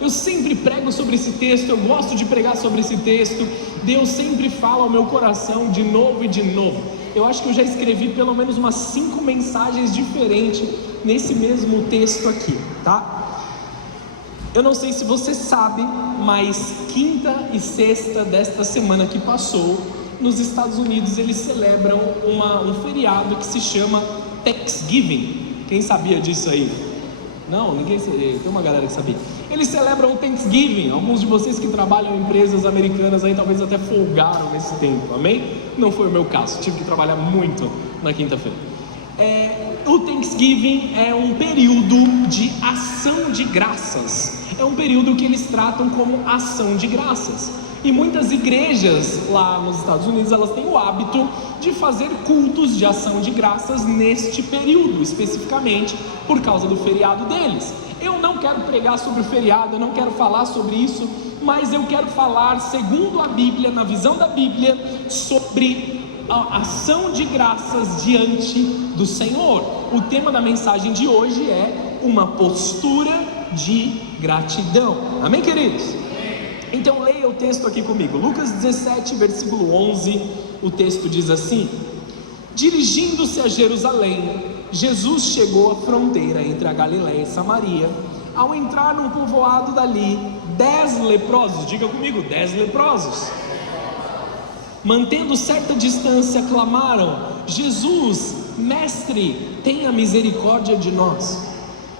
Eu sempre prego sobre esse texto, eu gosto de pregar sobre esse texto. Deus sempre fala ao meu coração de novo e de novo. Eu acho que eu já escrevi pelo menos umas 5 mensagens diferentes nesse mesmo texto aqui, tá? Eu não sei se você sabe, mas quinta e sexta desta semana que passou, nos Estados Unidos eles celebram um feriado que se chama Thanksgiving. Quem sabia disso aí? Não, ninguém sabia, tem uma galera que sabia. Eles celebram o Thanksgiving. Alguns de vocês que trabalham em empresas americanas aí talvez até folgaram nesse tempo, amém? Não foi o meu caso, tive que trabalhar muito na quinta-feira. O Thanksgiving é um período de ação de graças. É um período que eles tratam como ação de graças. E muitas igrejas lá nos Estados Unidos, elas têm o hábito de fazer cultos de ação de graças neste período, especificamente por causa do feriado deles. Eu não quero pregar sobre o feriado, eu não quero falar sobre isso, mas eu quero falar, segundo a Bíblia, na visão da Bíblia, sobre a ação de graças diante do Senhor. O tema da mensagem de hoje é uma postura de gratidão. Amém, queridos? Então leia o texto aqui comigo, Lucas 17, versículo 11, o texto diz assim: dirigindo-se a Jerusalém, Jesus chegou à fronteira entre a Galiléia e Samaria. Ao entrar num povoado dali, 10 leprosos, diga comigo, 10 leprosos, mantendo certa distância, clamaram: Jesus, mestre, tenha misericórdia de nós.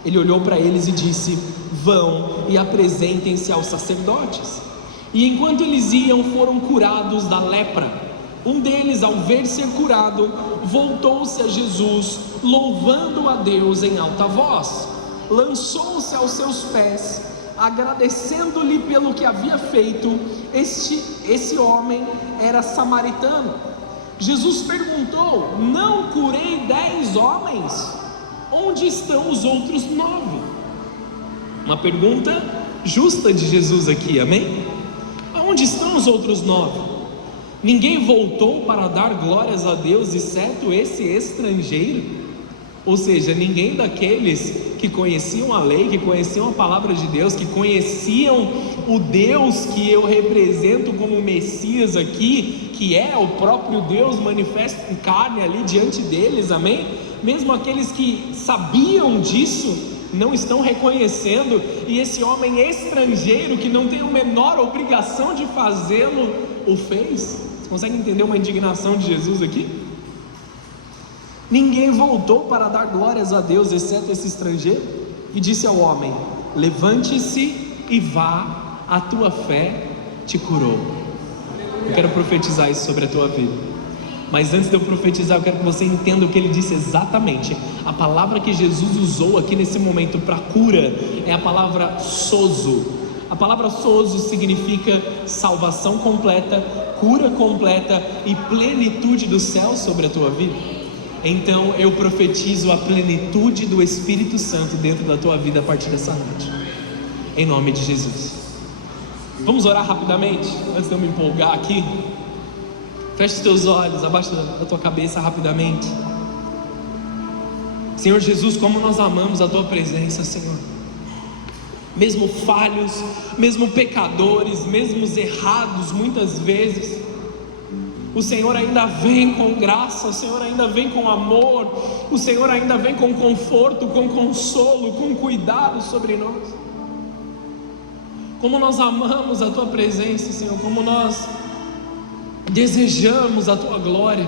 Ele olhou para eles e disse: vão e apresentem-se aos sacerdotes. E enquanto eles iam, foram curados da lepra. Um deles, ao ver ser curado, voltou-se a Jesus, louvando a Deus em alta voz. Lançou-se aos seus pés, agradecendo-lhe pelo que havia feito. Esse homem era samaritano. Jesus perguntou: não curei 10 homens? Onde estão os outros 9? Uma pergunta justa de Jesus aqui, amém? Aonde estão os outros 9? Ninguém voltou para dar glórias a Deus, exceto esse estrangeiro? Ou seja, ninguém daqueles que conheciam a lei, que conheciam a palavra de Deus, que conheciam o Deus que eu represento como Messias aqui, que é o próprio Deus manifesto em carne ali diante deles, amém? Mesmo aqueles que sabiam disso, não estão reconhecendo, e esse homem estrangeiro, que não tem a menor obrigação de fazê-lo, o fez. Você consegue entender uma indignação de Jesus aqui? Ninguém voltou para dar glórias a Deus, exceto esse estrangeiro, e disse ao homem: levante-se e vá, a tua fé te curou. Eu quero profetizar isso sobre a tua vida. Mas antes de eu profetizar, eu quero que você entenda o que ele disse exatamente. A palavra que Jesus usou aqui nesse momento para cura é a palavra sozo. A palavra sozo significa salvação completa, cura completa e plenitude do céu sobre a tua vida. Então eu profetizo a plenitude do Espírito Santo dentro da tua vida a partir dessa noite, em nome de Jesus. Vamos orar rapidamente, antes de eu me empolgar aqui. Feche os teus olhos, abaixa a tua cabeça rapidamente. Senhor Jesus, como nós amamos a tua presença, Senhor. Mesmo falhos, mesmo pecadores, mesmo errados muitas vezes, o Senhor ainda vem com graça, o Senhor ainda vem com amor, o Senhor ainda vem com conforto, com consolo, com cuidado sobre nós. Como nós amamos a tua presença, Senhor, como nós desejamos a tua glória.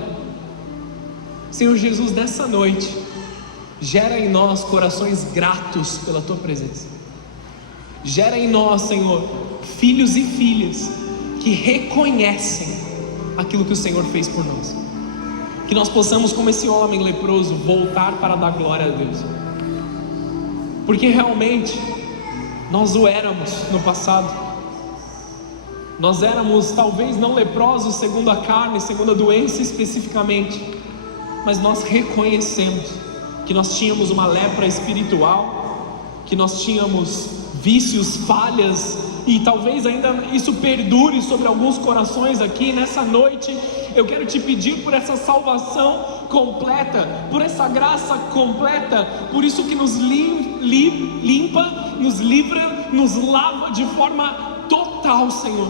Senhor Jesus, nessa noite, gera em nós corações gratos pela tua presença. Gera em nós, Senhor, filhos e filhas que reconhecem aquilo que o Senhor fez por nós. Que nós possamos, como esse homem leproso, voltar para dar glória a Deus, porque realmente nós o éramos no passado. Nós éramos talvez não leprosos segundo a carne, segundo a doença especificamente, mas nós reconhecemos que nós tínhamos uma lepra espiritual, que nós tínhamos vícios, falhas, e talvez ainda isso perdure sobre alguns corações aqui. Nessa noite eu quero te pedir por essa salvação completa, por essa graça completa, por isso que nos limpa, nos livra nos lava de forma total, Senhor.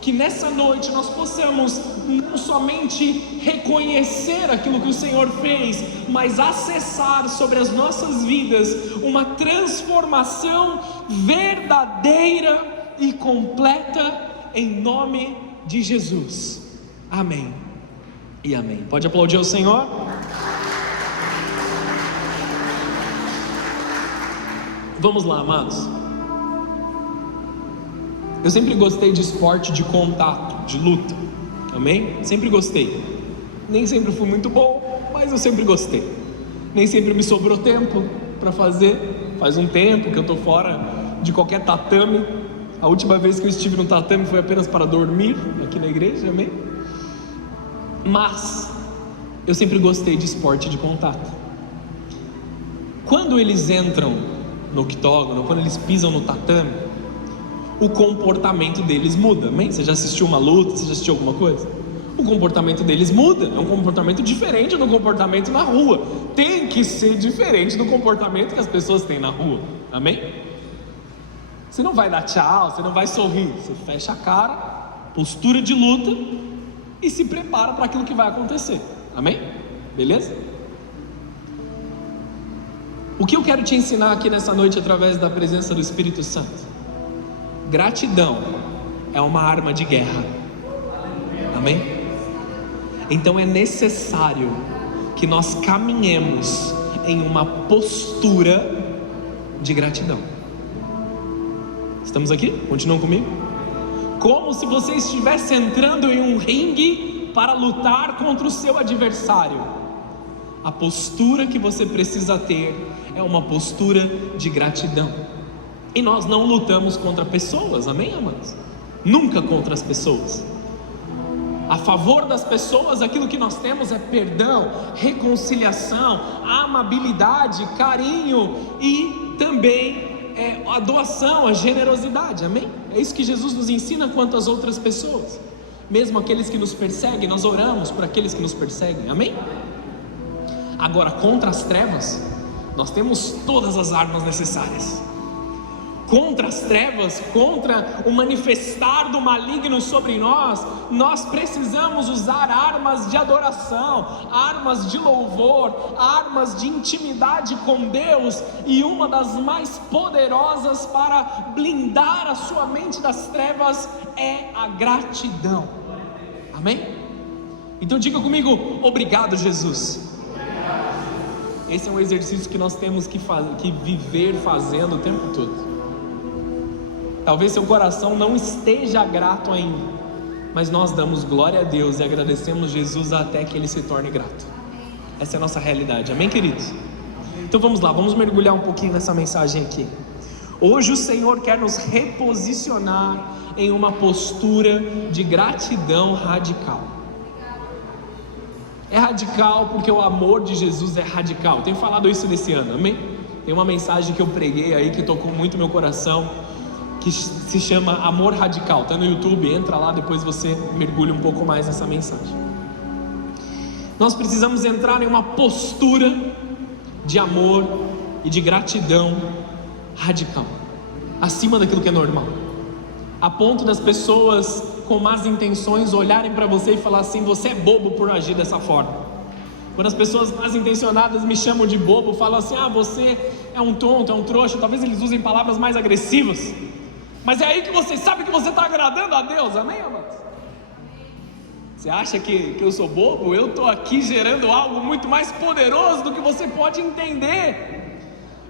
Que nessa noite nós possamos não somente reconhecer aquilo que o Senhor fez, mas acessar sobre as nossas vidas uma transformação verdadeira e completa em nome de Jesus. Amém e amém. Pode aplaudir ao Senhor? Vamos lá, amados. Eu sempre gostei de esporte de contato, de luta, amém? Sempre gostei. Nem sempre fui muito bom, mas eu sempre gostei. Nem sempre me sobrou tempo para fazer. Faz um tempo que eu estou fora de qualquer tatame. A última vez que eu estive no tatame foi apenas para dormir aqui na igreja, amém? Mas eu sempre gostei de esporte de contato. Quando eles entram no octógono, quando eles pisam no tatame, o comportamento deles muda, amém? Você já assistiu uma luta? Você já assistiu alguma coisa? O comportamento deles muda, é um comportamento diferente do comportamento na rua. Tem que ser diferente do comportamento que as pessoas têm na rua, amém? Você não vai dar tchau, você não vai sorrir, você fecha a cara, postura de luta e se prepara para aquilo que vai acontecer, amém? Beleza? O que eu quero te ensinar aqui nessa noite através da presença do Espírito Santo? Gratidão é uma arma de guerra, amém? Então é necessário que nós caminhemos em uma postura de gratidão. Estamos aqui? Continuam comigo? Como se você estivesse entrando em um ringue para lutar contra o seu adversário. A postura que você precisa ter é uma postura de gratidão. E nós não lutamos contra pessoas, amém, amados? Nunca contra as pessoas. A favor das pessoas, aquilo que nós temos é perdão, reconciliação, amabilidade, carinho e também a doação, a generosidade, amém? É isso que Jesus nos ensina quanto às outras pessoas. Mesmo aqueles que nos perseguem, nós oramos por aqueles que nos perseguem, amém? Agora, contra as trevas, nós temos todas as armas necessárias. Contra as trevas, contra o manifestar do maligno sobre nós, nós precisamos usar armas de adoração, armas de louvor, armas de intimidade com Deus, e uma das mais poderosas para blindar a sua mente das trevas é a gratidão, amém? Então diga comigo: obrigado, Jesus. Esse é um exercício que nós temos que viver fazendo o tempo todo. Talvez seu coração não esteja grato ainda, mas nós damos glória a Deus e agradecemos Jesus até que Ele se torne grato. Essa é a nossa realidade, amém, queridos? Então vamos lá, vamos mergulhar um pouquinho nessa mensagem aqui. Hoje o Senhor quer nos reposicionar em uma postura de gratidão radical. É radical porque o amor de Jesus é radical. Eu tenho falado isso nesse ano, amém? Tem uma mensagem que eu preguei aí que tocou muito meu coração, que se chama Amor Radical. Está no YouTube, entra lá, depois você mergulha um pouco mais nessa mensagem. Nós precisamos entrar em uma postura de amor e de gratidão radical, acima daquilo que é normal, a ponto das pessoas com más intenções olharem para você e falar assim: você é bobo por agir dessa forma. Quando as pessoas mal intencionadas me chamam de bobo, falam assim: ah, você é um tonto, é um trouxa. Talvez eles usem palavras mais agressivas, mas é aí que você sabe que você está agradando a Deus, amém, amados? Você acha que eu sou bobo? Eu estou aqui gerando algo muito mais poderoso do que você pode entender.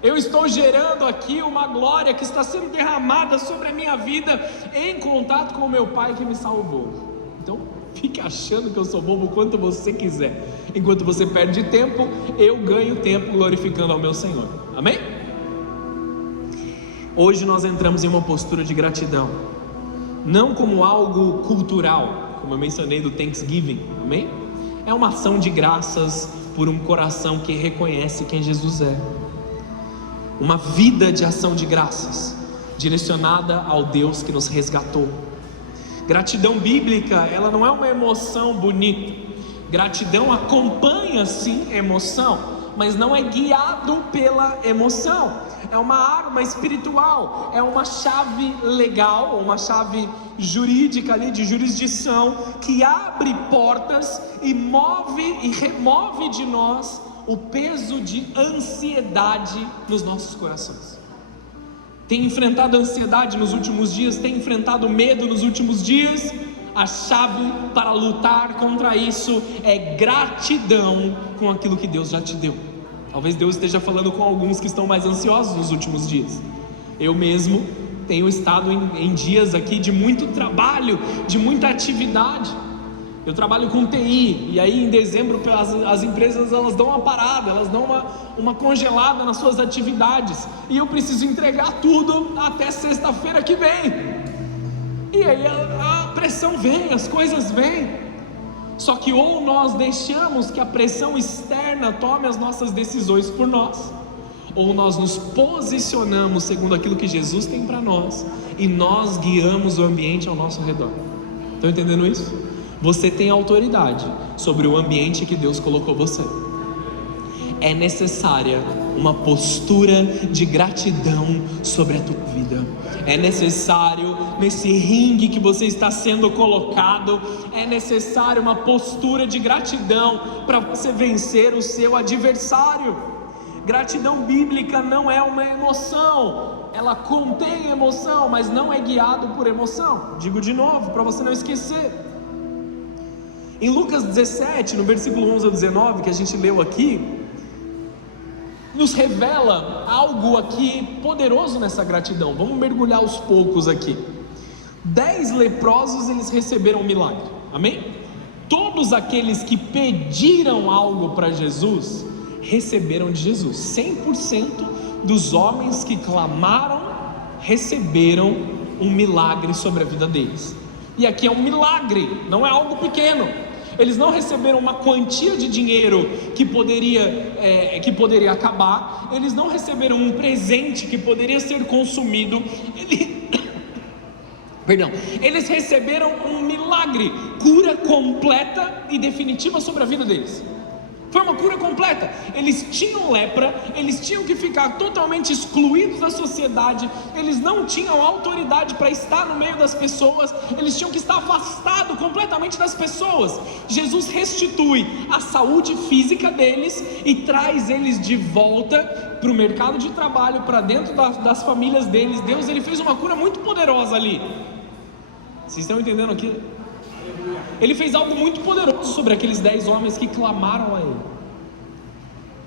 Eu estou gerando aqui uma glória que está sendo derramada sobre a minha vida em contato com o meu Pai que me salvou. Então fique achando que eu sou bobo quanto você quiser. Enquanto você perde tempo, eu ganho tempo glorificando ao meu Senhor, amém? Hoje nós entramos em uma postura de gratidão, não como algo cultural, como eu mencionei do Thanksgiving, amém? É uma ação de graças por um coração que reconhece quem Jesus é. Uma vida de ação de graças, direcionada ao Deus que nos resgatou. Gratidão bíblica, ela não é uma emoção bonita. Gratidão acompanha sim emoção, mas não é guiado pela emoção. é uma arma espiritual, é uma chave legal, uma chave jurídica ali, de jurisdição, que abre portas e move e remove de nós o peso de ansiedade nos nossos corações. Tem enfrentado a ansiedade nos últimos dias? Tem enfrentado medo nos últimos dias? A chave para lutar contra isso é gratidão com aquilo que Deus já te deu. Talvez Deus esteja falando com alguns que estão mais ansiosos nos últimos dias. Eu mesmo tenho estado em dias aqui de muito trabalho, de muita atividade. Eu trabalho com TI, e aí em dezembro as empresas elas dão uma parada, elas dão uma congelada nas suas atividades, e eu preciso entregar tudo até sexta-feira que vem. E aí a pressão vem, as coisas vêm. Só que ou nós deixamos que a pressão externa tome as nossas decisões por nós, ou nós nos posicionamos segundo aquilo que Jesus tem para nós, e nós guiamos o ambiente ao nosso redor. Estão entendendo isso? Você tem autoridade sobre o ambiente que Deus colocou você. É necessária uma postura de gratidão sobre a tua vida. É necessário, nesse ringue que você está sendo colocado, é necessário uma postura de gratidão para você vencer o seu adversário. Gratidão bíblica não é uma emoção, ela contém emoção, mas não é guiado por emoção. Digo de novo, para você não esquecer. Em Lucas 17, no versículo 11 ao 19, que a gente leu aqui, nos revela algo aqui poderoso nessa gratidão. Vamos mergulhar aos poucos aqui. 10 leprosos, eles receberam um milagre, amém? Todos aqueles que pediram algo para Jesus, receberam de Jesus. 100% dos homens que clamaram, receberam um milagre sobre a vida deles. E aqui é um milagre, não é algo pequeno. Eles não receberam uma quantia de dinheiro que poderia acabar. Eles não receberam um presente que poderia ser consumido. Eles receberam um milagre, cura completa e definitiva sobre a vida deles. Foi uma cura completa. Eles tinham lepra, eles tinham que ficar totalmente excluídos da sociedade, eles não tinham autoridade para estar no meio das pessoas, eles tinham que estar afastados completamente das pessoas. Jesus restitui a saúde física deles e traz eles de volta para o mercado de trabalho, para dentro das famílias deles. Deus, ele fez uma cura muito poderosa ali. Vocês estão entendendo aqui? Ele fez algo muito poderoso sobre aqueles 10 homens que clamaram a Ele.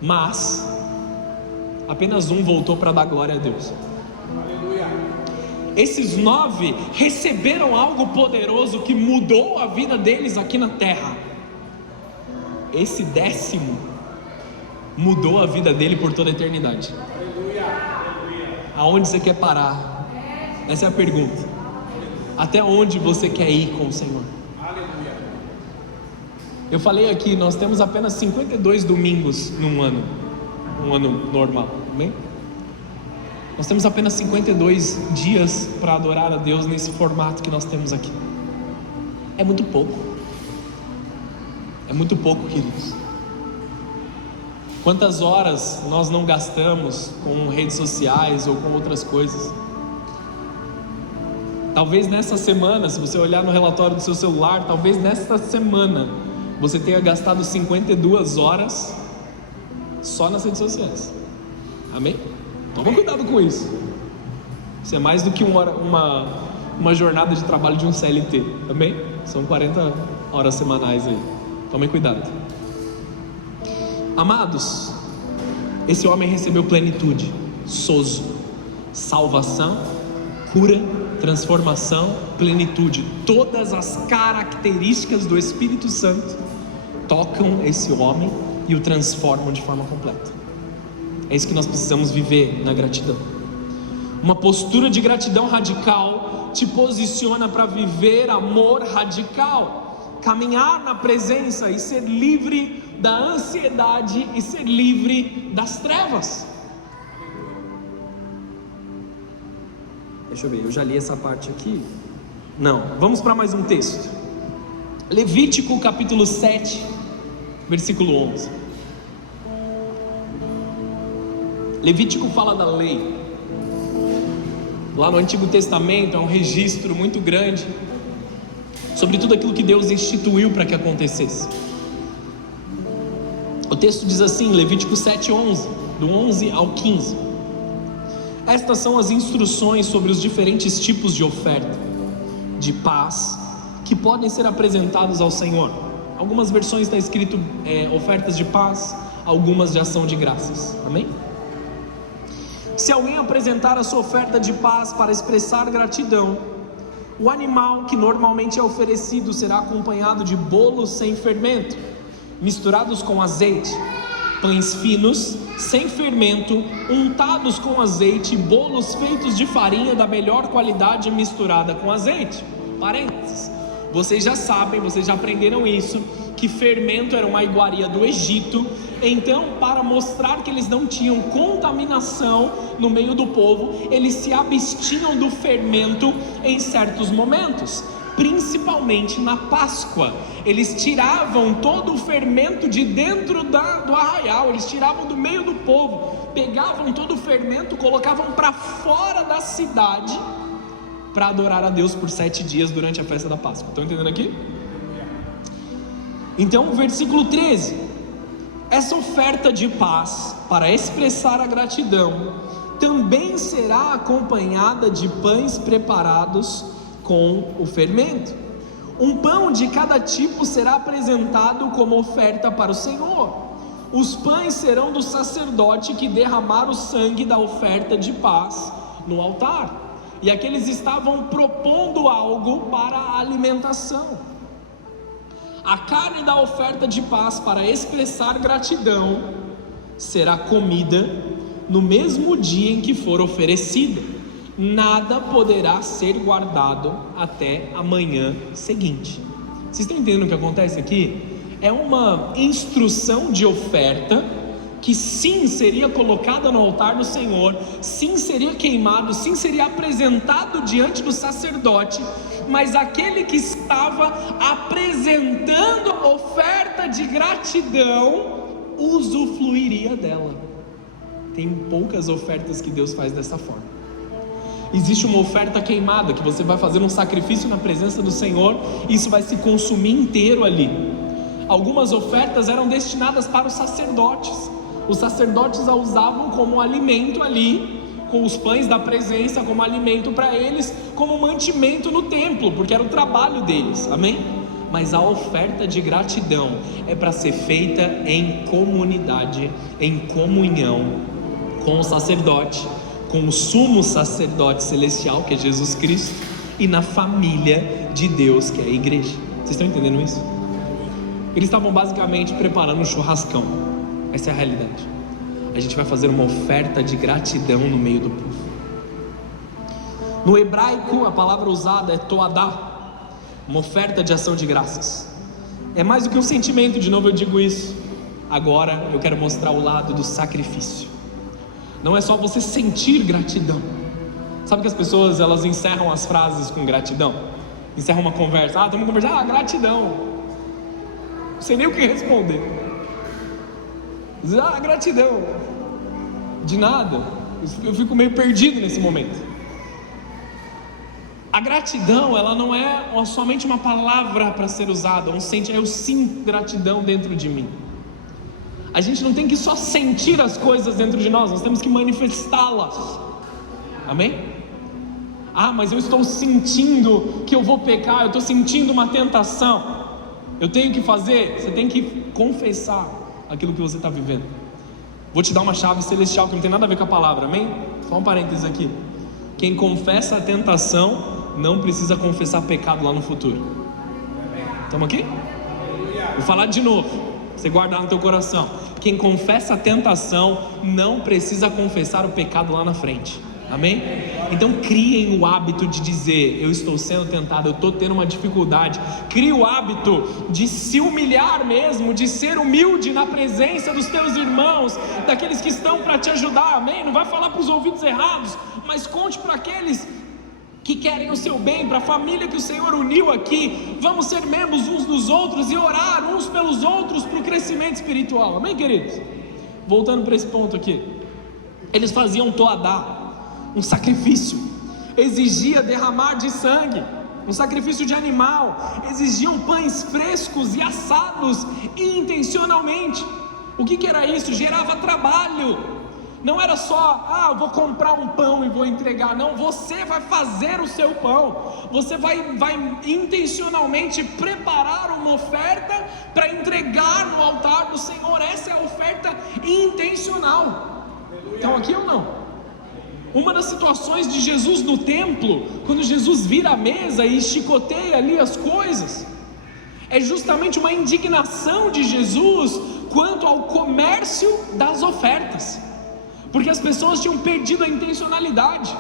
Mas apenas um voltou para dar glória a Deus. Esses 9 receberam algo poderoso que mudou a vida deles aqui na terra. Esse 10º mudou a vida dele por toda a eternidade. Aonde você quer parar? Essa é a pergunta. Até onde você quer ir com o Senhor? Eu falei aqui, nós temos apenas 52 domingos num ano, um ano normal, amém? Nós temos apenas 52 dias para adorar a Deus nesse formato que nós temos aqui. É muito pouco. É muito pouco, queridos. Quantas horas nós não gastamos com redes sociais ou com outras coisas? Talvez nessa semana, se você olhar no relatório do seu celular, talvez nessa semana você tenha gastado 52 horas só nas redes sociais. Amém? Toma cuidado com isso. Isso é mais do que uma jornada de trabalho de um CLT. Amém? São 40 horas semanais aí. Tomem cuidado. Amados, esse homem recebeu plenitude, sozo, salvação, cura, transformação, plenitude. Todas as características do Espírito Santo tocam esse homem e o transformam de forma completa. É isso que nós precisamos viver na gratidão. Uma postura de gratidão radical te posiciona para viver amor radical, caminhar na presença e ser livre da ansiedade e ser livre das trevas. Deixa eu ver, eu já li essa parte aqui? Não, vamos para mais um texto. Levítico capítulo 7, versículo 11. Levítico fala da lei. Lá no Antigo Testamento é um registro muito grande sobre tudo aquilo que Deus instituiu para que acontecesse. O texto diz assim, Levítico 7:11, do 11 ao 15: estas são as instruções sobre os diferentes tipos de oferta de paz que podem ser apresentados ao Senhor. Algumas versões está escrito ofertas de paz, algumas de ação de graças. Amém? Se alguém apresentar a sua oferta de paz para expressar gratidão, o animal que normalmente é oferecido será acompanhado de bolos sem fermento, misturados com azeite, pães finos, sem fermento, untados com azeite, bolos feitos de farinha da melhor qualidade misturada com azeite. Parênteses, vocês já sabem, vocês já aprenderam isso, que fermento era uma iguaria do Egito. Então, para mostrar que eles não tinham contaminação no meio do povo, eles se abstinham do fermento em certos momentos, principalmente na Páscoa. Eles tiravam todo o fermento de dentro do arraial, eles tiravam do meio do povo, pegavam todo o fermento, colocavam para fora da cidade, para adorar a Deus por 7 dias durante a festa da Páscoa. Estão entendendo aqui? Então, versículo 13: essa oferta de paz, para expressar a gratidão, também será acompanhada de pães preparados com o fermento. Um pão de cada tipo será apresentado como oferta para o Senhor. Os pães serão do sacerdote que derramar o sangue da oferta de paz no altar. E aqueles estavam propondo algo para a alimentação. A carne da oferta de paz para expressar gratidão será comida no mesmo dia em que for oferecida. Nada poderá ser guardado até a manhã seguinte. Vocês estão entendendo o que acontece aqui? É uma instrução de oferta que sim seria colocada no altar do Senhor, sim seria queimado, sim seria apresentado diante do sacerdote, mas aquele que estava apresentando a oferta de gratidão usufruiria dela. Tem poucas ofertas que Deus faz dessa forma. Existe uma oferta queimada, que você vai fazer um sacrifício na presença do Senhor, e isso vai se consumir inteiro ali. Algumas ofertas eram destinadas para os sacerdotes. Os sacerdotes a usavam como alimento ali, com os pães da presença como alimento para eles, como mantimento no templo, porque era o trabalho deles, amém? Mas a oferta de gratidão é para ser feita em comunidade, em comunhão com o sacerdote, com o sumo sacerdote celestial, que é Jesus Cristo, e na família de Deus, que é a igreja. Vocês estão entendendo isso? Eles estavam basicamente preparando um churrascão. Essa é a realidade. A gente vai fazer uma oferta de gratidão no meio do povo. No hebraico, a palavra usada é toadá, uma oferta de ação de graças. É mais do que um sentimento, de novo eu digo isso. Agora eu quero mostrar o lado do sacrifício. Não é só você sentir gratidão. Sabe que as pessoas, elas encerram as frases com gratidão? Encerram uma conversa, estamos conversando, gratidão. Não sei nem o que responder. Gratidão. De nada. Eu fico meio perdido nesse momento. A gratidão, ela não é somente uma palavra para ser usada, eu sinto gratidão dentro de mim. A gente não tem que só sentir as coisas dentro de nós temos que manifestá-las. Amém? Mas eu estou sentindo que eu vou pecar, eu estou sentindo uma tentação. Eu tenho que fazer? Você tem que confessar aquilo que você está vivendo. Vou te dar uma chave celestial que não tem nada a ver com a palavra, amém? Só um parênteses aqui. Quem confessa a tentação não precisa confessar pecado lá no futuro. Estamos aqui? Vou falar de novo, você guardar no teu coração. Quem confessa a tentação não precisa confessar o pecado lá na frente. Amém? Então criem o hábito de dizer: eu estou sendo tentado, eu estou tendo uma dificuldade. Crie o hábito de se humilhar mesmo, de ser humilde na presença dos teus irmãos, daqueles que estão para te ajudar. Amém? Não vai falar para os ouvidos errados, mas conte para aqueles que querem o seu bem, para a família que o Senhor uniu aqui. Vamos ser membros uns dos outros e orar uns pelos outros para o crescimento espiritual. Amém, queridos? Voltando para esse ponto aqui, Eles faziam toadá, um sacrifício, exigia derramar de sangue, um sacrifício de animal, exigiam pães frescos e assados intencionalmente. O que era isso? Gerava trabalho. Não era só, eu vou comprar um pão e vou entregar. Não, você vai fazer o seu pão. Você vai intencionalmente preparar uma oferta para entregar no altar do Senhor. Essa é a oferta intencional. Estão aqui ou não? Uma das situações de Jesus no templo, quando Jesus vira a mesa e chicoteia ali as coisas, é justamente uma indignação de Jesus quanto ao comércio das ofertas. Porque as pessoas tinham perdido a intencionalidade.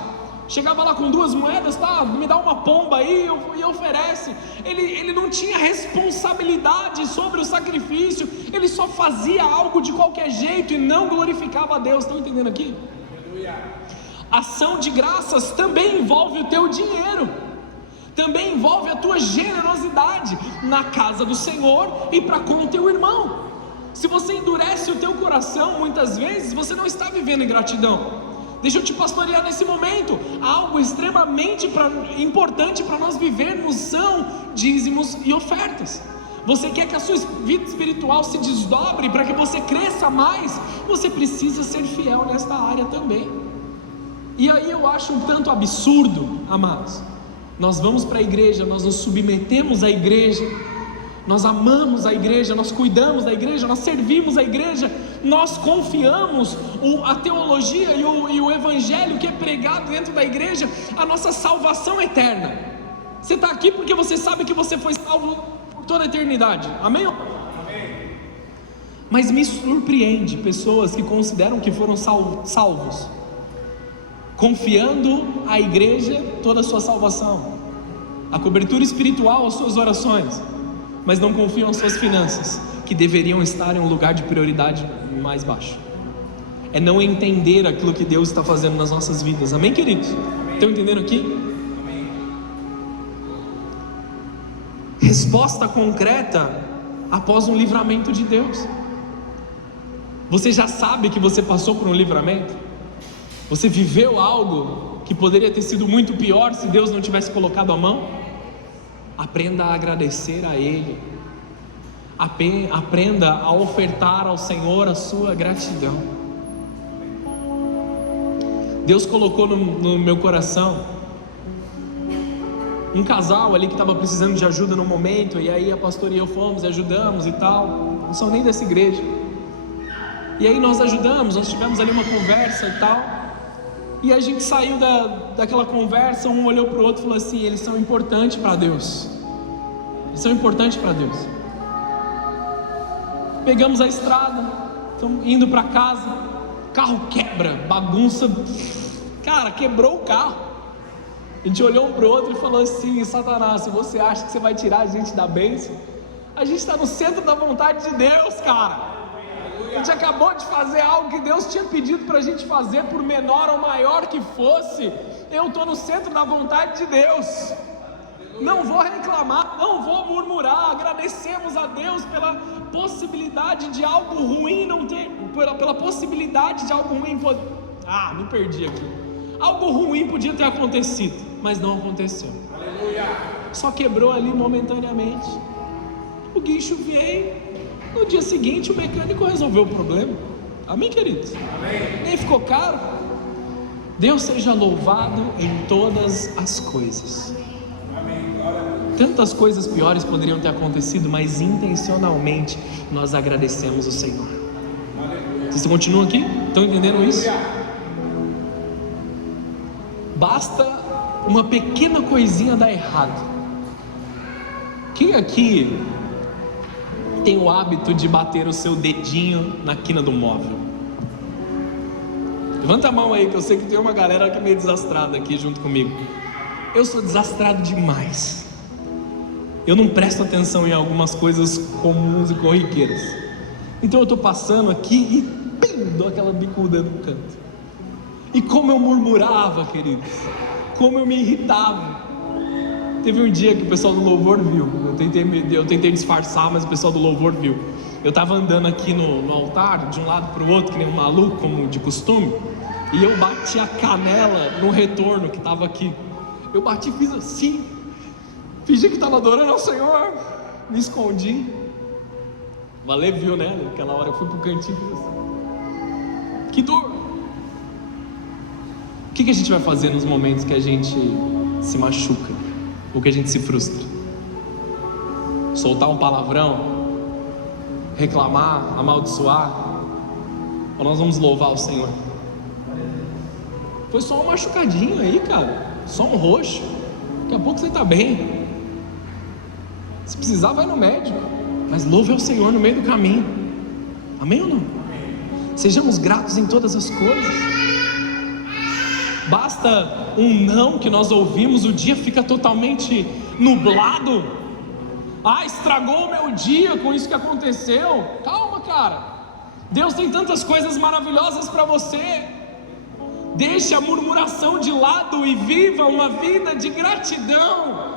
Chegava lá com 2 moedas, me dá uma pomba aí e oferece. Ele não tinha responsabilidade sobre o sacrifício. Ele só fazia algo de qualquer jeito e não glorificava a Deus. Estão entendendo aqui? Ação de graças também envolve o teu dinheiro, também envolve a tua generosidade na casa do Senhor e para com o teu irmão. Se você endurece o teu coração, muitas vezes você não está vivendo em gratidão. Deixa eu te pastorear nesse momento. Algo extremamente importante para nós vivermos são dízimos e ofertas. Você quer que a sua vida espiritual se desdobre, para que você cresça mais, você precisa ser fiel nesta área também. E aí eu acho um tanto absurdo, amados, nós vamos para a igreja, nós nos submetemos à igreja, nós amamos a igreja, nós cuidamos da igreja, nós servimos a igreja, nós confiamos a teologia e o evangelho que é pregado dentro da igreja, a nossa salvação eterna. Você está aqui porque você sabe que você foi salvo por toda a eternidade, amém? Amém. Mas me surpreende pessoas que consideram que foram salvos, confiando à igreja toda a sua salvação, a cobertura espiritual, as suas orações, mas não confiam nas suas finanças, que deveriam estar em um lugar de prioridade mais baixo. É não entender aquilo que Deus está fazendo nas nossas vidas, amém, queridos? Estão entendendo aqui? Amém. Resposta concreta após um livramento de Deus. Você já sabe que você passou por um livramento? Você viveu algo que poderia ter sido muito pior se Deus não tivesse colocado a mão? Aprenda a agradecer a Ele. Aprenda a ofertar ao Senhor a sua gratidão. Deus colocou no meu coração um casal ali que estava precisando de ajuda no momento, e aí a pastora e eu fomos e ajudamos e tal. Não são nem dessa igreja. E aí nós ajudamos, nós tivemos ali uma conversa e tal. E a gente saiu daquela conversa, um olhou para o outro e falou assim: eles são importantes para Deus. Eles são importantes para Deus. Pegamos a estrada, estamos indo para casa, carro quebra, bagunça, cara, quebrou o carro. A gente olhou um para o outro e falou assim: Satanás, se você acha que você vai tirar a gente da bênção, a gente está no centro da vontade de Deus, cara. A gente acabou de fazer algo que Deus tinha pedido para a gente fazer, por menor ou maior que fosse. Eu estou no centro da vontade de Deus. Não vou reclamar, não vou murmurar. Agradecemos a Deus pela possibilidade de algo ruim não ter, pela possibilidade de algo ruim me perdi aqui. Algo ruim podia ter acontecido, mas não aconteceu. Aleluia. Só quebrou ali momentaneamente. O guincho veio. No dia seguinte o mecânico resolveu o problema. Amém, queridos? Amém. Nem ficou caro. Deus seja louvado em todas as coisas. Amém. Tantas coisas piores poderiam ter acontecido, mas intencionalmente nós agradecemos o Senhor. Aleluia. Vocês continuam aqui? Estão entendendo isso? Basta uma pequena coisinha dar errado. Quem aqui tem o hábito de bater o seu dedinho na quina do móvel? Levanta a mão aí, que eu sei que tem uma galera que é meio desastrada aqui junto comigo. Eu sou desastrado demais. Eu não presto atenção em algumas coisas comuns e corriqueiras. Então eu estou passando aqui e dou aquela bicuda no canto. E como eu murmurava, queridos, como eu me irritava. Teve um dia que o pessoal do louvor viu. Eu tentei disfarçar, mas o pessoal do louvor viu. Eu estava andando aqui no altar, de um lado para o outro, que nem um maluco, como de costume. e eu bati a canela no retorno que estava aqui. Eu bati, fiz assim, fingi que estava adorando ao Senhor, me escondi. Valeu, viu, né? Naquela hora eu fui pro cantinho e fiz assim. Que dor! O que a gente vai fazer nos momentos que a gente se machuca ou que a gente se frustra? Soltar um palavrão? Reclamar? Amaldiçoar? Ou nós vamos louvar o Senhor? Foi só um machucadinho aí, cara, só um roxo, daqui a pouco você está bem. Se precisar, vai no médico, mas louve ao Senhor no meio do caminho. Amém ou não? Sejamos gratos em todas as coisas. Basta um não que nós ouvimos, o dia fica totalmente nublado. Estragou o meu dia com isso que aconteceu. Calma, cara, Deus tem tantas coisas maravilhosas para você. Deixe a murmuração de lado e viva uma vida de gratidão.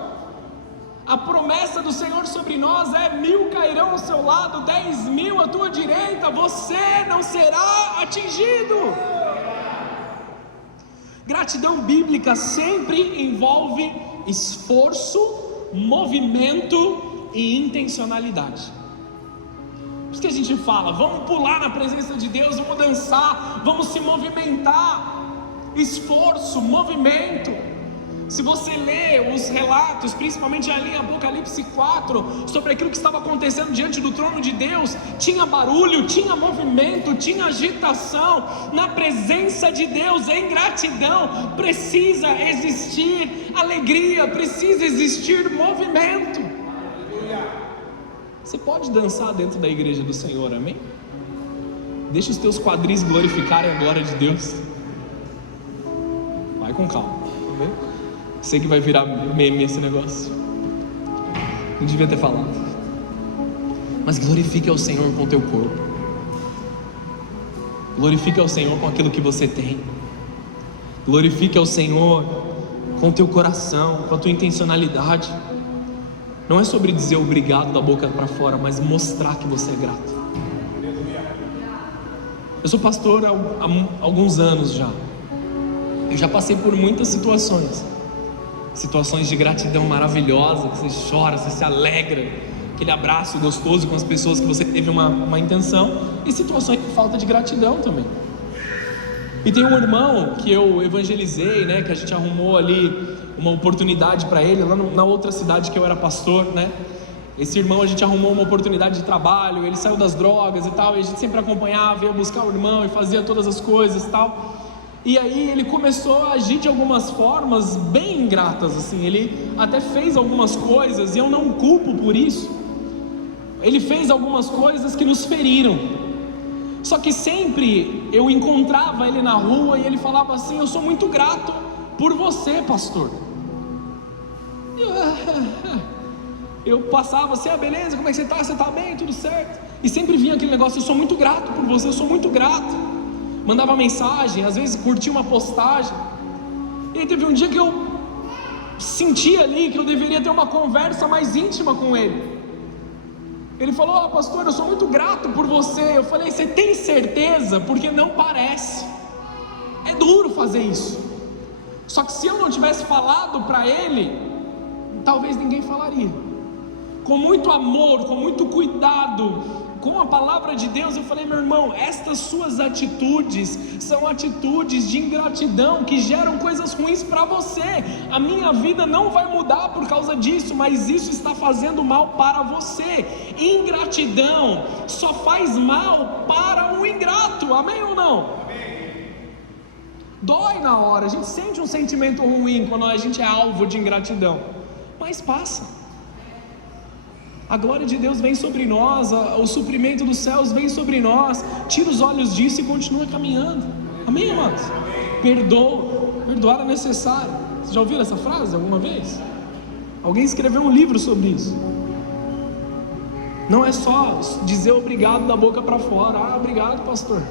A promessa do Senhor sobre nós é: 1000 cairão ao seu lado, 10.000 à tua direita, você não será atingido. Gratidão bíblica sempre envolve esforço, movimento e intencionalidade. Por isso que a gente fala: vamos pular na presença de Deus, vamos dançar, vamos se movimentar. Esforço, movimento. Se você lê os relatos, principalmente ali em Apocalipse 4, sobre aquilo que estava acontecendo diante do trono de Deus, tinha barulho, tinha movimento, tinha agitação. Na presença de Deus, em gratidão, precisa existir alegria, precisa existir movimento. Você pode dançar dentro da igreja do Senhor, amém? Deixa os teus quadris glorificarem a glória de Deus. Vai com calma, amém? Sei que vai virar meme esse negócio, não devia ter falado. Mas glorifique ao Senhor com o teu corpo, glorifique ao Senhor com aquilo que você tem, glorifique ao Senhor com o teu coração, com a tua intencionalidade. Não é sobre dizer obrigado da boca para fora, mas mostrar que você é grato. Eu sou pastor há alguns anos já. Eu já passei por muitas situações de gratidão maravilhosa, que você chora, você se alegra, aquele abraço gostoso com as pessoas que você teve uma intenção, e situações de falta de gratidão também. E tem um irmão que eu evangelizei, né, que a gente arrumou ali uma oportunidade para ele, lá na outra cidade que eu era pastor, né? Esse irmão, a gente arrumou uma oportunidade de trabalho, ele saiu das drogas e tal, e a gente sempre acompanhava, ia buscar o irmão e fazia todas as coisas e tal. E aí ele começou a agir de algumas formas bem ingratas, assim. Ele até fez algumas coisas, e eu não o culpo por isso. Ele fez algumas coisas que nos feriram. Só que sempre eu encontrava ele na rua e ele falava assim: eu sou muito grato por você, pastor. Eu passava assim: beleza, como é que você está? Você está bem? Tudo certo? E sempre vinha aquele negócio: eu sou muito grato por você, eu sou muito grato. Mandava mensagem, às vezes curtia uma postagem. E aí teve um dia que eu senti ali que eu deveria ter uma conversa mais íntima com ele. Ele falou: pastor, eu sou muito grato por você. Eu falei: você tem certeza? Porque não parece. É duro fazer isso. Só que se eu não tivesse falado para ele, talvez ninguém falaria. Com muito amor, com muito cuidado, com a palavra de Deus, eu falei: meu irmão, estas suas atitudes são atitudes de ingratidão que geram coisas ruins para você. A minha vida não vai mudar por causa disso, mas isso está fazendo mal para você. Ingratidão só faz mal para o ingrato, amém ou não? Amém. Dói na hora, a gente sente um sentimento ruim quando a gente é alvo de ingratidão, mas passa. A glória de Deus vem sobre nós, o suprimento dos céus vem sobre nós. Tira os olhos disso e continua caminhando. Amém, amados? Perdoa, perdoar é necessário. Vocês já ouviram essa frase alguma vez? Alguém escreveu um livro sobre isso. Não é só dizer obrigado da boca para fora. Obrigado, pastor.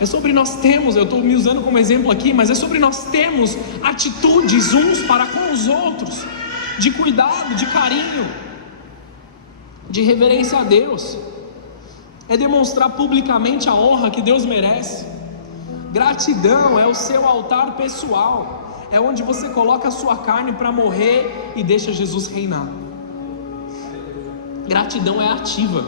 É sobre nós termos, eu estou me usando como exemplo aqui, mas é sobre nós termos atitudes uns para com os outros, de cuidado, de carinho, de reverência a Deus. É demonstrar publicamente a honra que Deus merece. Gratidão é o seu altar pessoal, é onde você coloca a sua carne para morrer e deixa Jesus reinar. Gratidão é ativa.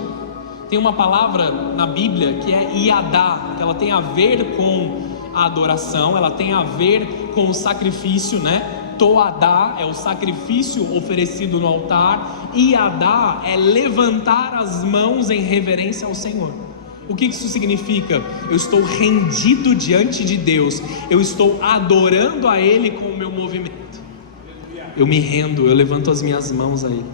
Tem uma palavra na Bíblia que é iadá, que ela tem a ver com a adoração, ela tem a ver com o sacrifício, né? Toadá é o sacrifício oferecido no altar, iadá é levantar as mãos em reverência ao Senhor. O que isso significa? Eu estou rendido diante de Deus, eu estou adorando a Ele com o meu movimento. Eu me rendo, eu levanto as minhas mãos a Ele.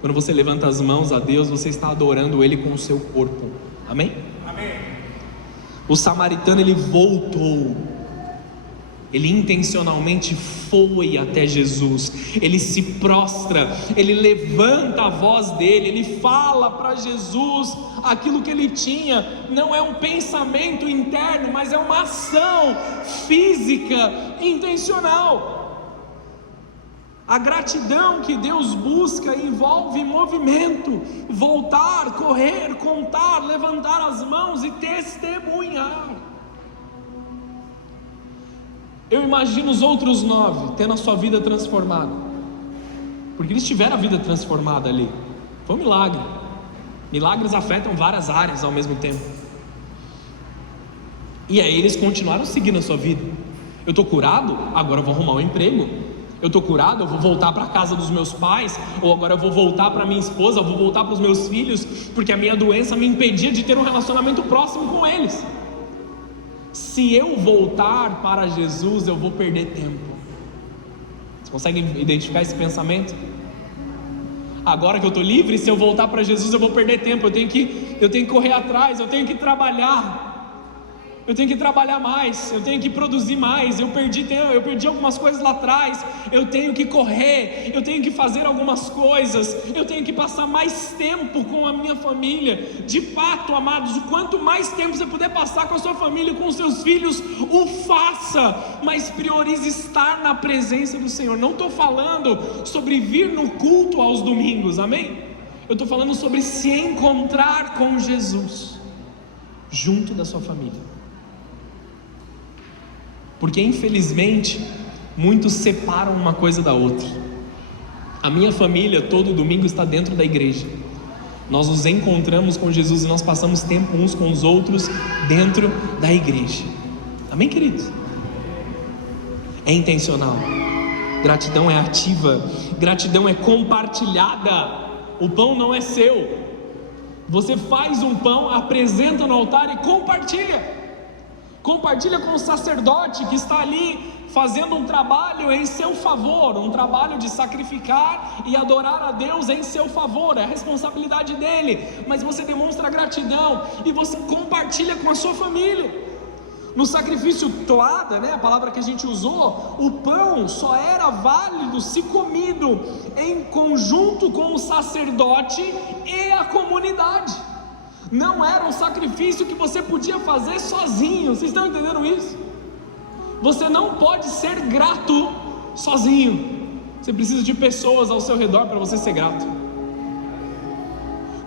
Quando você levanta as mãos a Deus, você está adorando Ele com o seu corpo. Amém? Amém. O samaritano, ele voltou, ele intencionalmente foi até Jesus, ele se prostra, ele levanta a voz dele, ele fala para Jesus aquilo que ele tinha. Não é um pensamento interno, mas é uma ação física, intencional. A gratidão que Deus busca envolve movimento, voltar, correr, contar, levantar as mãos e testemunhar. Eu imagino os outros 9 tendo a sua vida transformada, porque eles tiveram a vida transformada ali. Foi um milagre. Milagres afetam várias áreas ao mesmo tempo. E aí eles continuaram seguindo a sua vida. Eu estou curado, agora eu vou arrumar um emprego. Eu estou curado, eu vou voltar para a casa dos meus pais, ou agora eu vou voltar para minha esposa, eu vou voltar para os meus filhos, porque a minha doença me impedia de ter um relacionamento próximo com eles. Se eu voltar para Jesus, eu vou perder tempo. Você consegue identificar esse pensamento? Agora que eu estou livre, se eu voltar para Jesus, eu vou perder tempo. Eu tenho que correr atrás, eu tenho que trabalhar. Eu tenho que trabalhar mais, eu tenho que produzir mais. Eu perdi algumas coisas lá atrás. Eu tenho que correr, eu tenho que fazer algumas coisas. Eu tenho que passar mais tempo com a minha família. De fato, amados, o quanto mais tempo você puder passar com a sua família, com os seus filhos, o faça. Mas priorize estar na presença do Senhor. Não estou falando sobre vir no culto aos domingos, amém? Eu estou falando sobre se encontrar com Jesus junto da sua família. Porque infelizmente muitos separam uma coisa da outra. A minha família todo domingo está dentro da igreja. Nós nos encontramos com Jesus e nós passamos tempo uns com os outros dentro da igreja. Amém, queridos? É intencional. Gratidão é ativa. Gratidão é compartilhada. O pão não é seu. Você faz um pão, apresenta no altar e compartilha. Compartilha com o sacerdote que está ali fazendo um trabalho em seu favor, um trabalho de sacrificar e adorar a Deus em seu favor, é a responsabilidade dele, mas você demonstra gratidão e você compartilha com a sua família. No sacrifício toada, né, a palavra que a gente usou, o pão só era válido se comido em conjunto com o sacerdote e a comunidade. Não era um sacrifício que você podia fazer sozinho. Vocês estão entendendo isso? Você não pode ser grato sozinho. Você precisa de pessoas ao seu redor para você ser grato.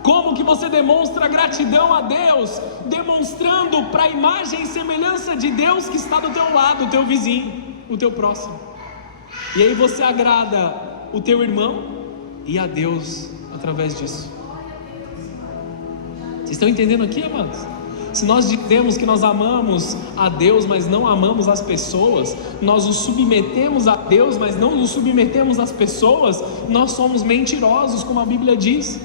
Como que você demonstra gratidão a Deus? Demonstrando para a imagem e semelhança de Deus que está do teu lado, o teu vizinho, o teu próximo. E aí você agrada o teu irmão e a Deus através disso. Vocês estão entendendo aqui, amados? Se nós dizemos que nós amamos a Deus, mas não amamos as pessoas, nós nos submetemos a Deus, mas não nos submetemos às pessoas, nós somos mentirosos, como a Bíblia diz.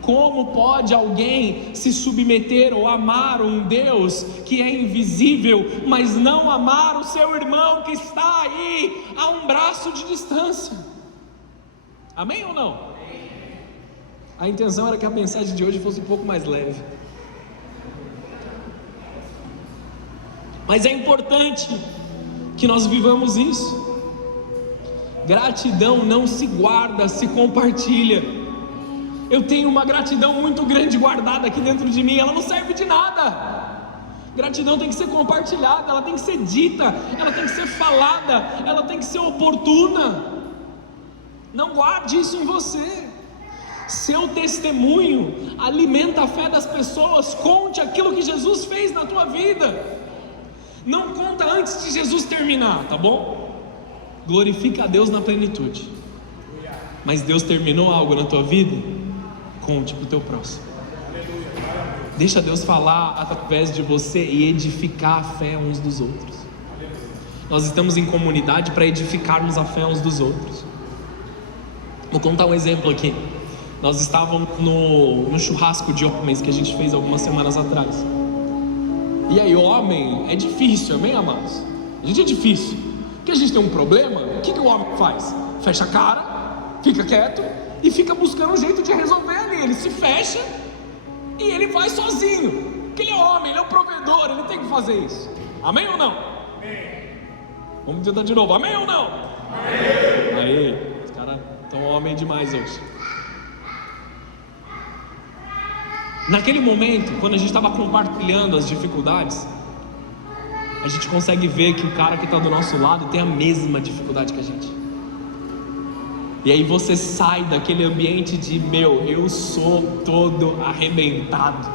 Como pode alguém se submeter ou amar um Deus que é invisível, mas não amar o seu irmão que está aí a um braço de distância? Amém ou não? A intenção era que a mensagem de hoje fosse um pouco mais leve. Mas é importante que nós vivamos isso. Gratidão não se guarda, se compartilha. Eu tenho uma gratidão muito grande guardada aqui dentro de mim, ela não serve de nada. Gratidão tem que ser compartilhada, ela tem que ser dita, ela tem que ser falada, ela tem que ser oportuna. Não guarde isso em você. Seu testemunho alimenta a fé das pessoas. Conte aquilo que Jesus fez na tua vida. Não conta antes de Jesus terminar, tá bom? Glorifica a Deus na plenitude. Mas Deus terminou algo na tua vida? Conte para o teu próximo. Deixa Deus falar através de você e edificar a fé uns dos outros. Nós estamos em comunidade para edificarmos a fé uns dos outros. Vou contar um exemplo aqui. Nós estávamos no churrasco de homens que a gente fez algumas semanas atrás. E aí, homem é difícil, amém, amados? A gente é difícil. Porque a gente tem um problema, o que o homem faz? Fecha a cara, fica quieto e fica buscando um jeito de resolver ali. Ele se fecha e ele vai sozinho. Porque ele é homem, ele é o provedor, ele tem que fazer isso. Amém ou não? Amém. Vamos tentar de novo, amém ou não? Amém. Aí, os caras estão homem demais hoje. Naquele momento, quando a gente estava compartilhando as dificuldades, a gente consegue ver que o cara que está do nosso lado tem a mesma dificuldade que a gente. E aí você sai daquele ambiente de, eu sou todo arrebentado,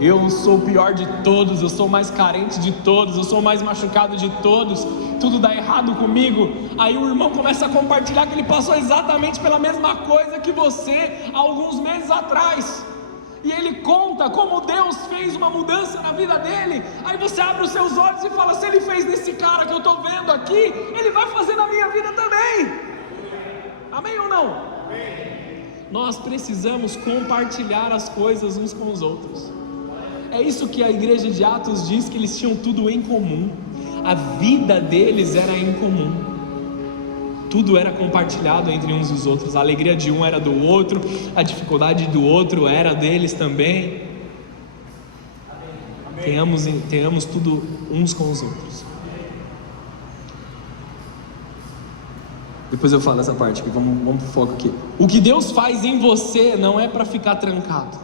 eu sou o pior de todos, eu sou o mais carente de todos, eu sou o mais machucado de todos, tudo dá errado comigo. Aí o irmão começa a compartilhar que ele passou exatamente pela mesma coisa que você há alguns meses atrás. E ele conta como Deus fez uma mudança na vida dele. Aí você abre os seus olhos e fala: se ele fez nesse cara que eu estou vendo aqui, ele vai fazer na minha vida também. Amém ou não? Amém. Nós precisamos compartilhar as coisas uns com os outros. É isso que a igreja de Atos diz, que eles tinham tudo em comum. A vida deles era em comum. Tudo era compartilhado entre uns e os outros. A alegria de um era do outro, a dificuldade do outro era deles também. Tenhamos tudo uns com os outros. Depois eu falo essa parte aqui, vamos pro foco aqui. O que Deus faz em você não é para ficar trancado.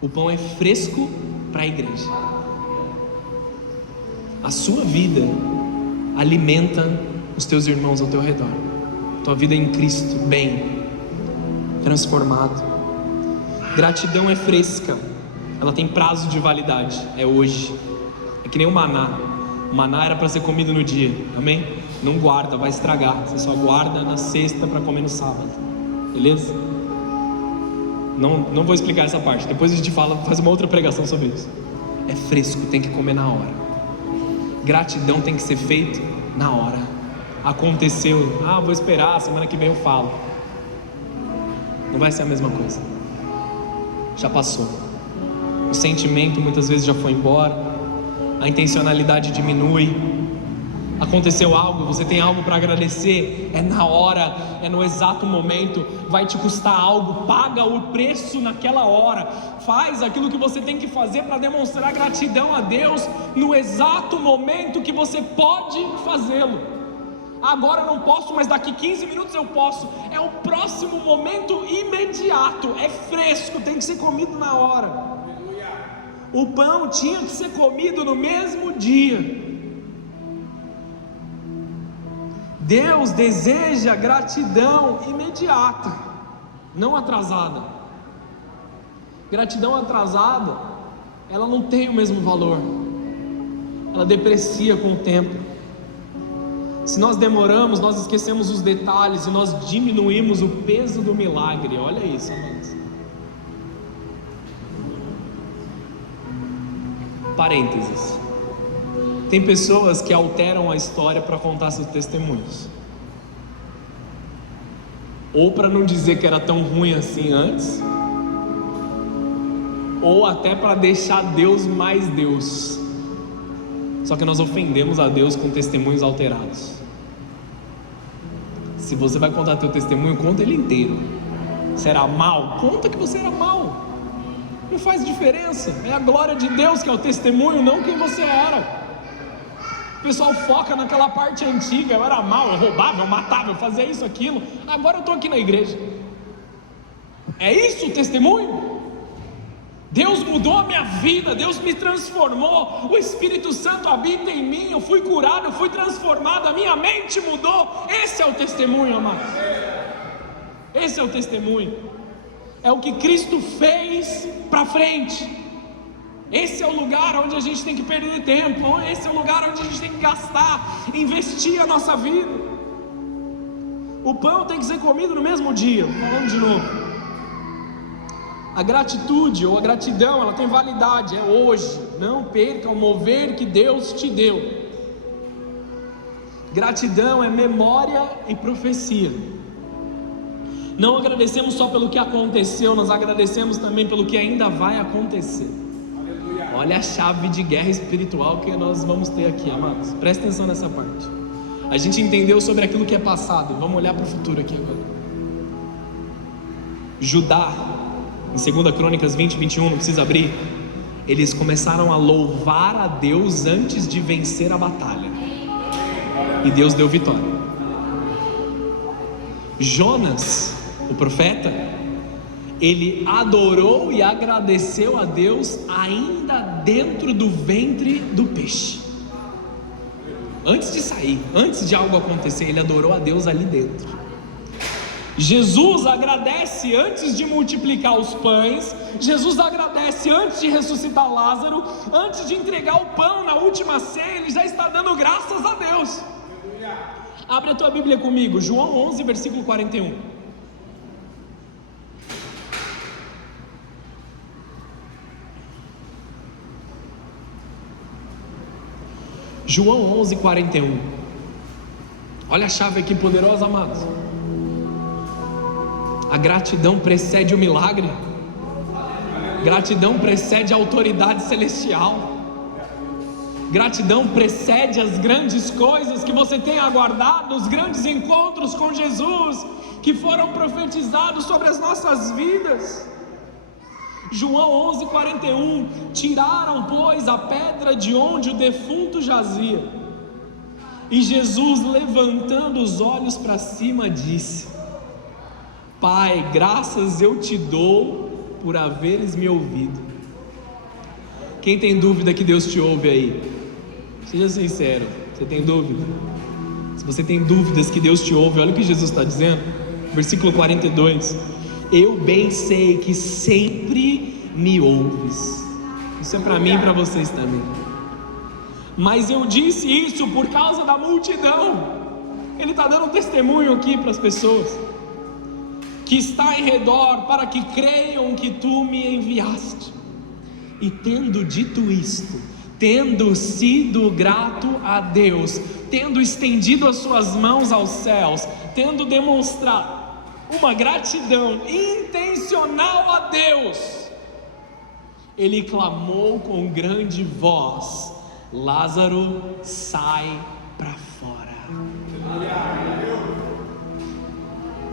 O pão é fresco para a igreja. A sua vida alimenta os teus irmãos ao teu redor. Tua vida em Cristo, bem, transformado. Gratidão é fresca, ela tem prazo de validade, é hoje. É que nem o maná. O maná era para ser comido no dia, amém? Não guarda, vai estragar. Você só guarda na sexta para comer no sábado, beleza? Não vou explicar essa parte, depois a gente faz uma outra pregação sobre isso. É fresco, tem que comer na hora. Gratidão tem que ser feito na hora. Aconteceu, vou esperar, semana que vem eu falo. Não vai ser a mesma coisa. Já passou. O sentimento muitas vezes já foi embora. A intencionalidade diminui. Aconteceu algo, você tem algo para agradecer, é na hora, é no exato momento. Vai te custar algo, paga o preço naquela hora. Faz aquilo que você tem que fazer para demonstrar gratidão a Deus no exato momento que você pode fazê-lo. Agora eu não posso, mas daqui 15 minutos eu posso. É o próximo momento imediato. É fresco, tem que ser comido na hora. O pão tinha que ser comido no mesmo dia. Deus deseja gratidão imediata, não atrasada. Gratidão atrasada, ela não tem o mesmo valor. Ela deprecia com o tempo. Se nós demoramos, nós esquecemos os detalhes e nós diminuímos o peso do milagre. Olha isso, amados. Parênteses. Tem pessoas que alteram a história para contar seus testemunhos. Ou para não dizer que era tão ruim assim antes, ou até para deixar Deus mais Deus. Só que nós ofendemos a Deus com testemunhos alterados. Se você vai contar teu testemunho, conta ele inteiro. Você era mal? Conta que você era mal. Não faz diferença. É a glória de Deus que é o testemunho, não quem você era. O pessoal foca naquela parte antiga. Eu era mal, eu roubava, eu matava, eu fazia isso, aquilo. Agora eu estou aqui na igreja. É isso o testemunho? Deus mudou a minha vida, Deus me transformou, o Espírito Santo habita em mim, eu fui curado, eu fui transformado, a minha mente mudou. Esse é o testemunho, amados. Esse é o testemunho. É o que Cristo fez para frente. Esse é o lugar onde a gente tem que perder tempo, esse é o lugar onde a gente tem que gastar, investir a nossa vida. O pão tem que ser comido no mesmo dia, falando de novo. A gratitude ou a gratidão, ela tem validade, é hoje. Não perca o mover que Deus te deu. Gratidão é memória e profecia. Não agradecemos só pelo que aconteceu, nós agradecemos também pelo que ainda vai acontecer. Olha a chave de guerra espiritual que nós vamos ter aqui, amados. Presta atenção nessa parte. A gente entendeu sobre aquilo que é passado, vamos olhar para o futuro aqui agora. Judá, em 2 Crônicas 20, 21, não precisa abrir. Eles começaram a louvar a Deus antes de vencer a batalha, e Deus deu vitória. Jonas, o profeta, ele adorou e agradeceu a Deus ainda dentro do ventre do peixe. Antes de sair, antes de algo acontecer, ele adorou a Deus ali dentro. Jesus agradece antes de multiplicar os pães. Jesus agradece antes de ressuscitar Lázaro. Antes de entregar o pão na última ceia, ele já está dando graças a Deus. Abre a tua Bíblia comigo, João 11, versículo 41. João 11, 41. Olha a chave aqui poderosa, amados. A gratidão precede o milagre. Gratidão precede a autoridade celestial. Gratidão precede as grandes coisas que você tem aguardado, os grandes encontros com Jesus que foram profetizados sobre as nossas vidas. João 11, 41. Tiraram, pois, a pedra de onde o defunto jazia. E Jesus, levantando os olhos para cima, disse: Pai, graças eu te dou por haveres me ouvido. Quem tem dúvida que Deus te ouve aí? Seja sincero, você tem dúvida? Se você tem dúvidas que Deus te ouve, olha o que Jesus está dizendo, versículo 42. Eu bem sei que sempre me ouves. Isso é para mim e para vocês também. Mas eu disse isso por causa da multidão. Ele está dando um testemunho aqui para as pessoas que está em redor, para que creiam que tu me enviaste. E tendo dito isto, tendo sido grato a Deus, tendo estendido as suas mãos aos céus, tendo demonstrado uma gratidão intencional a Deus, ele clamou com grande voz: Lázaro, sai para fora.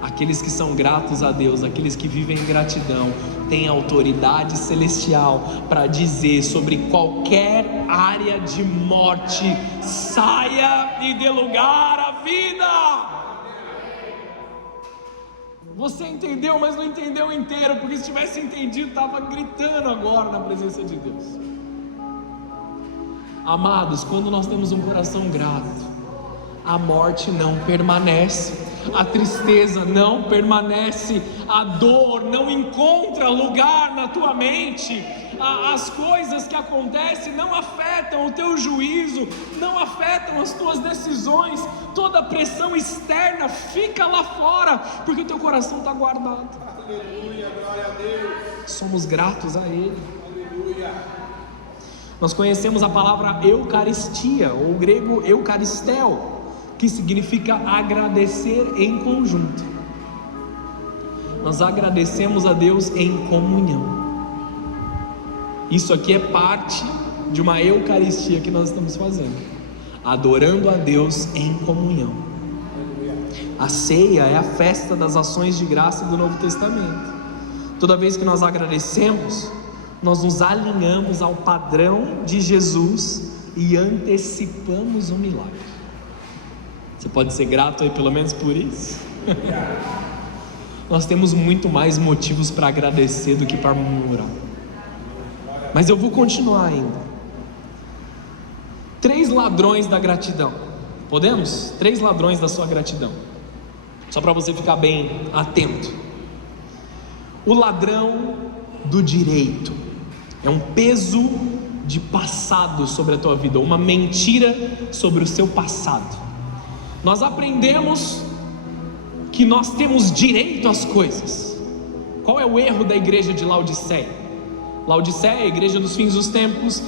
Aqueles que são gratos a Deus, aqueles que vivem em gratidão, têm autoridade celestial para dizer sobre qualquer área de morte: saia e dê lugar à vida. Você entendeu, mas não entendeu inteiro, porque se tivesse entendido, estava gritando agora na presença de Deus. Amados, quando nós temos um coração grato, a morte não permanece, a tristeza não permanece, a dor não encontra lugar na tua mente, as coisas que acontecem não afetam o teu juízo, não afetam as tuas decisões, toda a pressão externa fica lá fora, porque o teu coração está guardado. Aleluia, glória a Deus. Somos gratos a Ele. Aleluia. Nós conhecemos a palavra Eucaristia, ou o grego Eucaristel, que significa agradecer em conjunto. Nós agradecemos a Deus em comunhão. Isso aqui é parte de uma Eucaristia que nós estamos fazendo, adorando a Deus em comunhão. A ceia é a festa das ações de graça do Novo Testamento. Toda vez que nós agradecemos, nós nos alinhamos ao padrão de Jesus e antecipamos o milagre. Você pode ser grato aí pelo menos por isso? Nós temos muito mais motivos para agradecer do que para murmurar. Mas eu vou continuar ainda. 3 ladrões da gratidão. Podemos? 3 ladrões da sua gratidão. Só para você ficar bem atento. O ladrão do direito. É um peso de passado sobre a tua vida, uma mentira sobre o seu passado. Nós aprendemos que nós temos direito às coisas. Qual é o erro da igreja de Laodiceia? Laodiceia, a igreja dos fins dos tempos,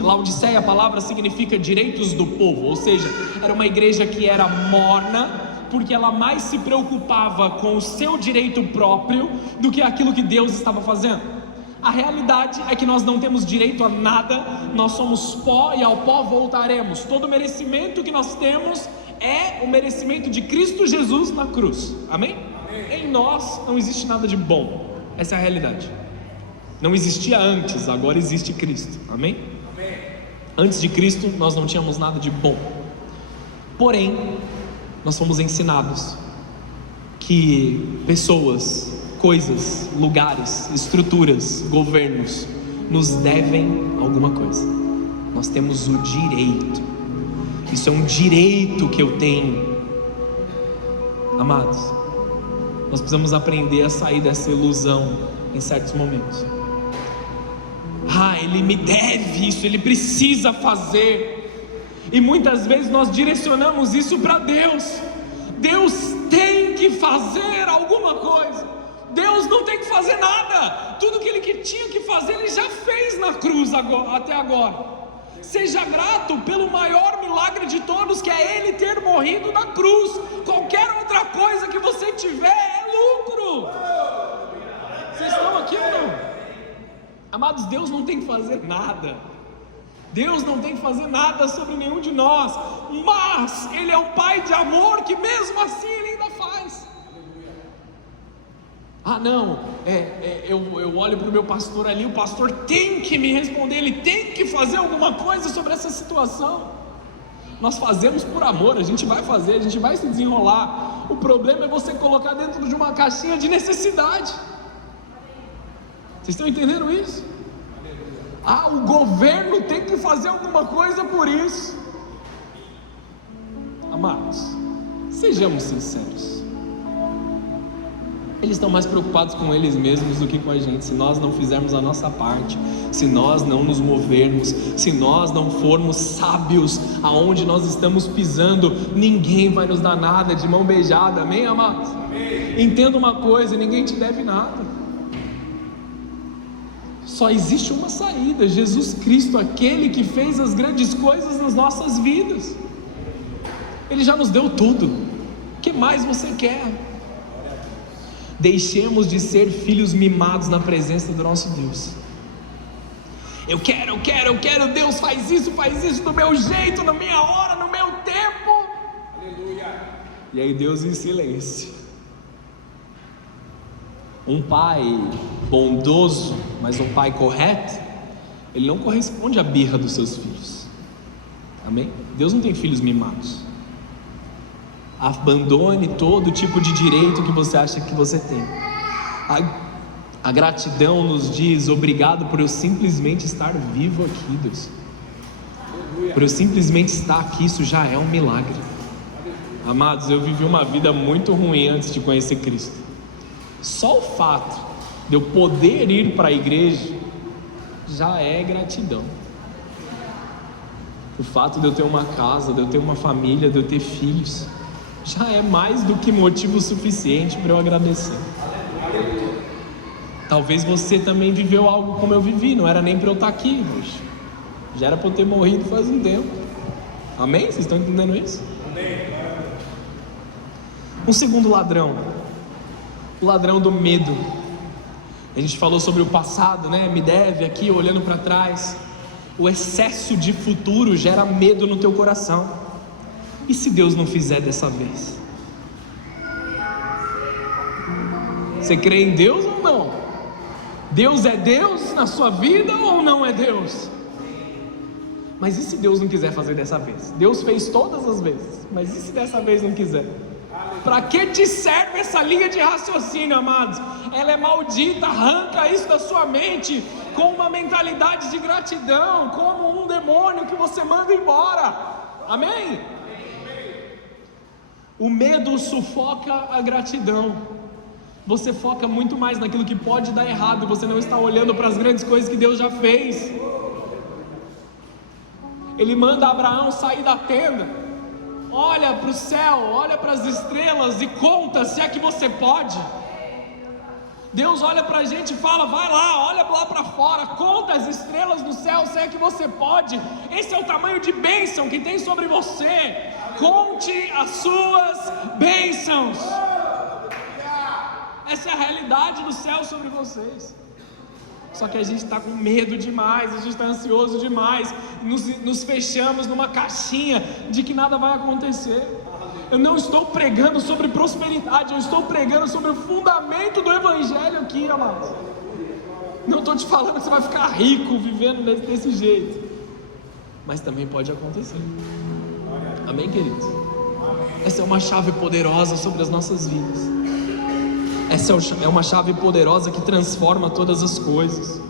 Laodiceia, a palavra significa direitos do povo, ou seja, era uma igreja que era morna, porque ela mais se preocupava com o seu direito próprio do que aquilo que Deus estava fazendo. A realidade é que nós não temos direito a nada, nós somos pó e ao pó voltaremos. Todo o merecimento que nós temos é o merecimento de Cristo Jesus na cruz, amém? Em nós não existe nada de bom, essa é a realidade. Não existia antes, agora existe Cristo, amém? Antes de Cristo nós não tínhamos nada de bom. Porém, nós fomos ensinados que pessoas, coisas, lugares, estruturas, governos nos devem alguma coisa. Nós temos o direito. Isso é um direito que eu tenho. Amados, nós precisamos aprender a sair dessa ilusão em certos momentos. Ele me deve isso, ele precisa fazer. E muitas vezes nós direcionamos isso para Deus. Deus tem que fazer alguma coisa. Deus não tem que fazer nada. Tudo que Ele tinha que fazer, Ele já fez na cruz até agora. Seja grato pelo maior milagre de todos, que é Ele ter morrido na cruz. Qualquer outra coisa que você tiver é lucro. Vocês estão aqui ou não? Amados, Deus não tem que fazer nada. Deus não tem que fazer nada sobre nenhum de nós. Mas Ele é um Pai de amor que mesmo assim Ele ainda faz. Eu olho para o meu pastor ali, o pastor tem que me responder, ele tem que fazer alguma coisa sobre essa situação. Nós fazemos por amor, a gente vai fazer, a gente vai se desenrolar. O problema é você colocar dentro de uma caixinha de necessidade. Vocês estão entendendo isso? O governo tem que fazer alguma coisa por isso. Amados, sejamos sinceros. Eles estão mais preocupados com eles mesmos do que com a gente. Se nós não fizermos a nossa parte, se nós não nos movermos, se nós não formos sábios aonde nós estamos pisando, ninguém vai nos dar nada de mão beijada, amém, amados? Amém. Entenda uma coisa, ninguém te deve nada. Só existe uma saída: Jesus Cristo, aquele que fez as grandes coisas nas nossas vidas. Ele já nos deu tudo. O que mais você quer? Deixemos de ser filhos mimados na presença do nosso Deus. Eu quero, Deus faz isso do meu jeito, na minha hora, no meu tempo. Aleluia. E aí Deus em silêncio. Um pai bondoso, mas um pai correto, ele não corresponde à birra dos seus filhos. Amém? Deus não tem filhos mimados. Abandone todo tipo de direito que você acha que você tem. A gratidão nos diz: obrigado por eu simplesmente estar vivo aqui, Deus. Por eu simplesmente estar aqui, isso já é um milagre. Amados, eu vivi uma vida muito ruim antes de conhecer Cristo. Só o fato de eu poder ir para a igreja já é gratidão. O fato de eu ter uma casa, de eu ter uma família, de eu ter filhos, já é mais do que motivo suficiente para eu agradecer. Talvez você também viveu algo como eu vivi. Não era nem para eu estar aqui hoje, já era para eu ter morrido faz um tempo. Amém? Vocês estão entendendo isso? Amém. Um segundo ladrão, o ladrão do medo. A gente falou sobre o passado, né? Me deve aqui, olhando para trás. O excesso de futuro gera medo no teu coração. E se Deus não fizer dessa vez? Você crê em Deus ou não? Deus é Deus na sua vida ou não é Deus? Mas e se Deus não quiser fazer dessa vez? Deus fez todas as vezes, mas e se dessa vez não quiser? Para que te serve essa linha de raciocínio, amados? Ela é maldita. Arranca isso da sua mente com uma mentalidade de gratidão, como um demônio que você manda embora. Amém? O medo sufoca a gratidão. Você foca muito mais naquilo que pode dar errado, e você não está olhando para as grandes coisas que Deus já fez. Ele manda Abraão sair da tenda, olha para o céu, olha para as estrelas e conta se é que você pode. Deus olha para a gente e fala: vai lá, olha lá para fora, conta as estrelas do céu, se é que você pode. Esse é o tamanho de bênção que tem sobre você. Conte as suas bênçãos. Essa é a realidade do céu sobre vocês. Só que a gente está com medo demais, a gente está ansioso demais, nos fechamos numa caixinha de que nada vai acontecer. Eu não estou pregando sobre prosperidade, eu estou pregando sobre o fundamento do Evangelho aqui, amados. Não estou te falando que você vai ficar rico vivendo desse jeito, mas também pode acontecer. Amém, queridos? Essa é uma chave poderosa sobre as nossas vidas. Essa é uma chave poderosa que transforma todas as coisas.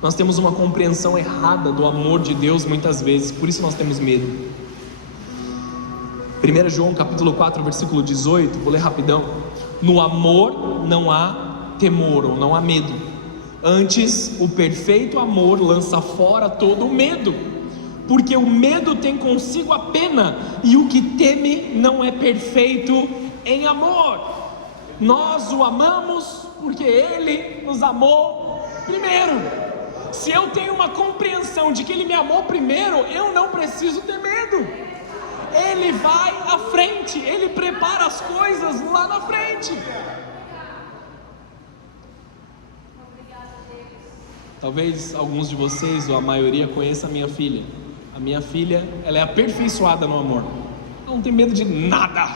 Nós temos uma compreensão errada do amor de Deus muitas vezes, por isso nós temos medo. 1 João capítulo 4, versículo 18, vou ler rapidão. No amor não há temor, ou não há medo. Antes, o perfeito amor lança fora todo o medo, porque o medo tem consigo a pena, e o que teme não é perfeito em amor. Nós o amamos porque Ele nos amou primeiro. Se eu tenho uma compreensão de que Ele me amou primeiro, eu não preciso ter medo. Ele vai à frente, Ele prepara as coisas lá na frente. Talvez alguns de vocês, ou a maioria, conheça a minha filha. A minha filha, ela é aperfeiçoada no amor. Ela não tem medo de nada.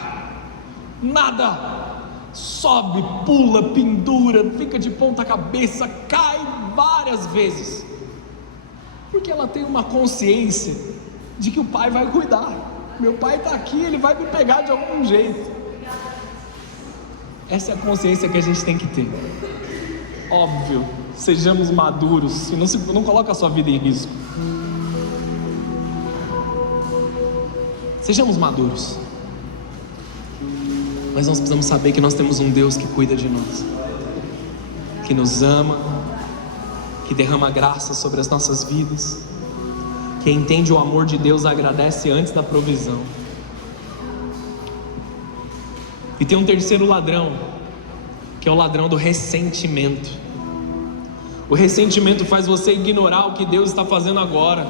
Nada. Sobe, pula, pendura, fica de ponta cabeça, cai várias vezes, porque ela tem uma consciência de que o pai vai cuidar. Meu pai está aqui, ele vai me pegar de algum jeito. Essa é a consciência que a gente tem que ter. Óbvio, sejamos maduros, não coloca a sua vida em risco. Sejamos maduros. Mas nós precisamos saber que nós temos um Deus que cuida de nós, que nos ama, que derrama graça sobre as nossas vidas. Quem entende o amor de Deus agradece antes da provisão. E tem um terceiro ladrão, que é o ladrão do ressentimento. O ressentimento faz você ignorar o que Deus está fazendo agora.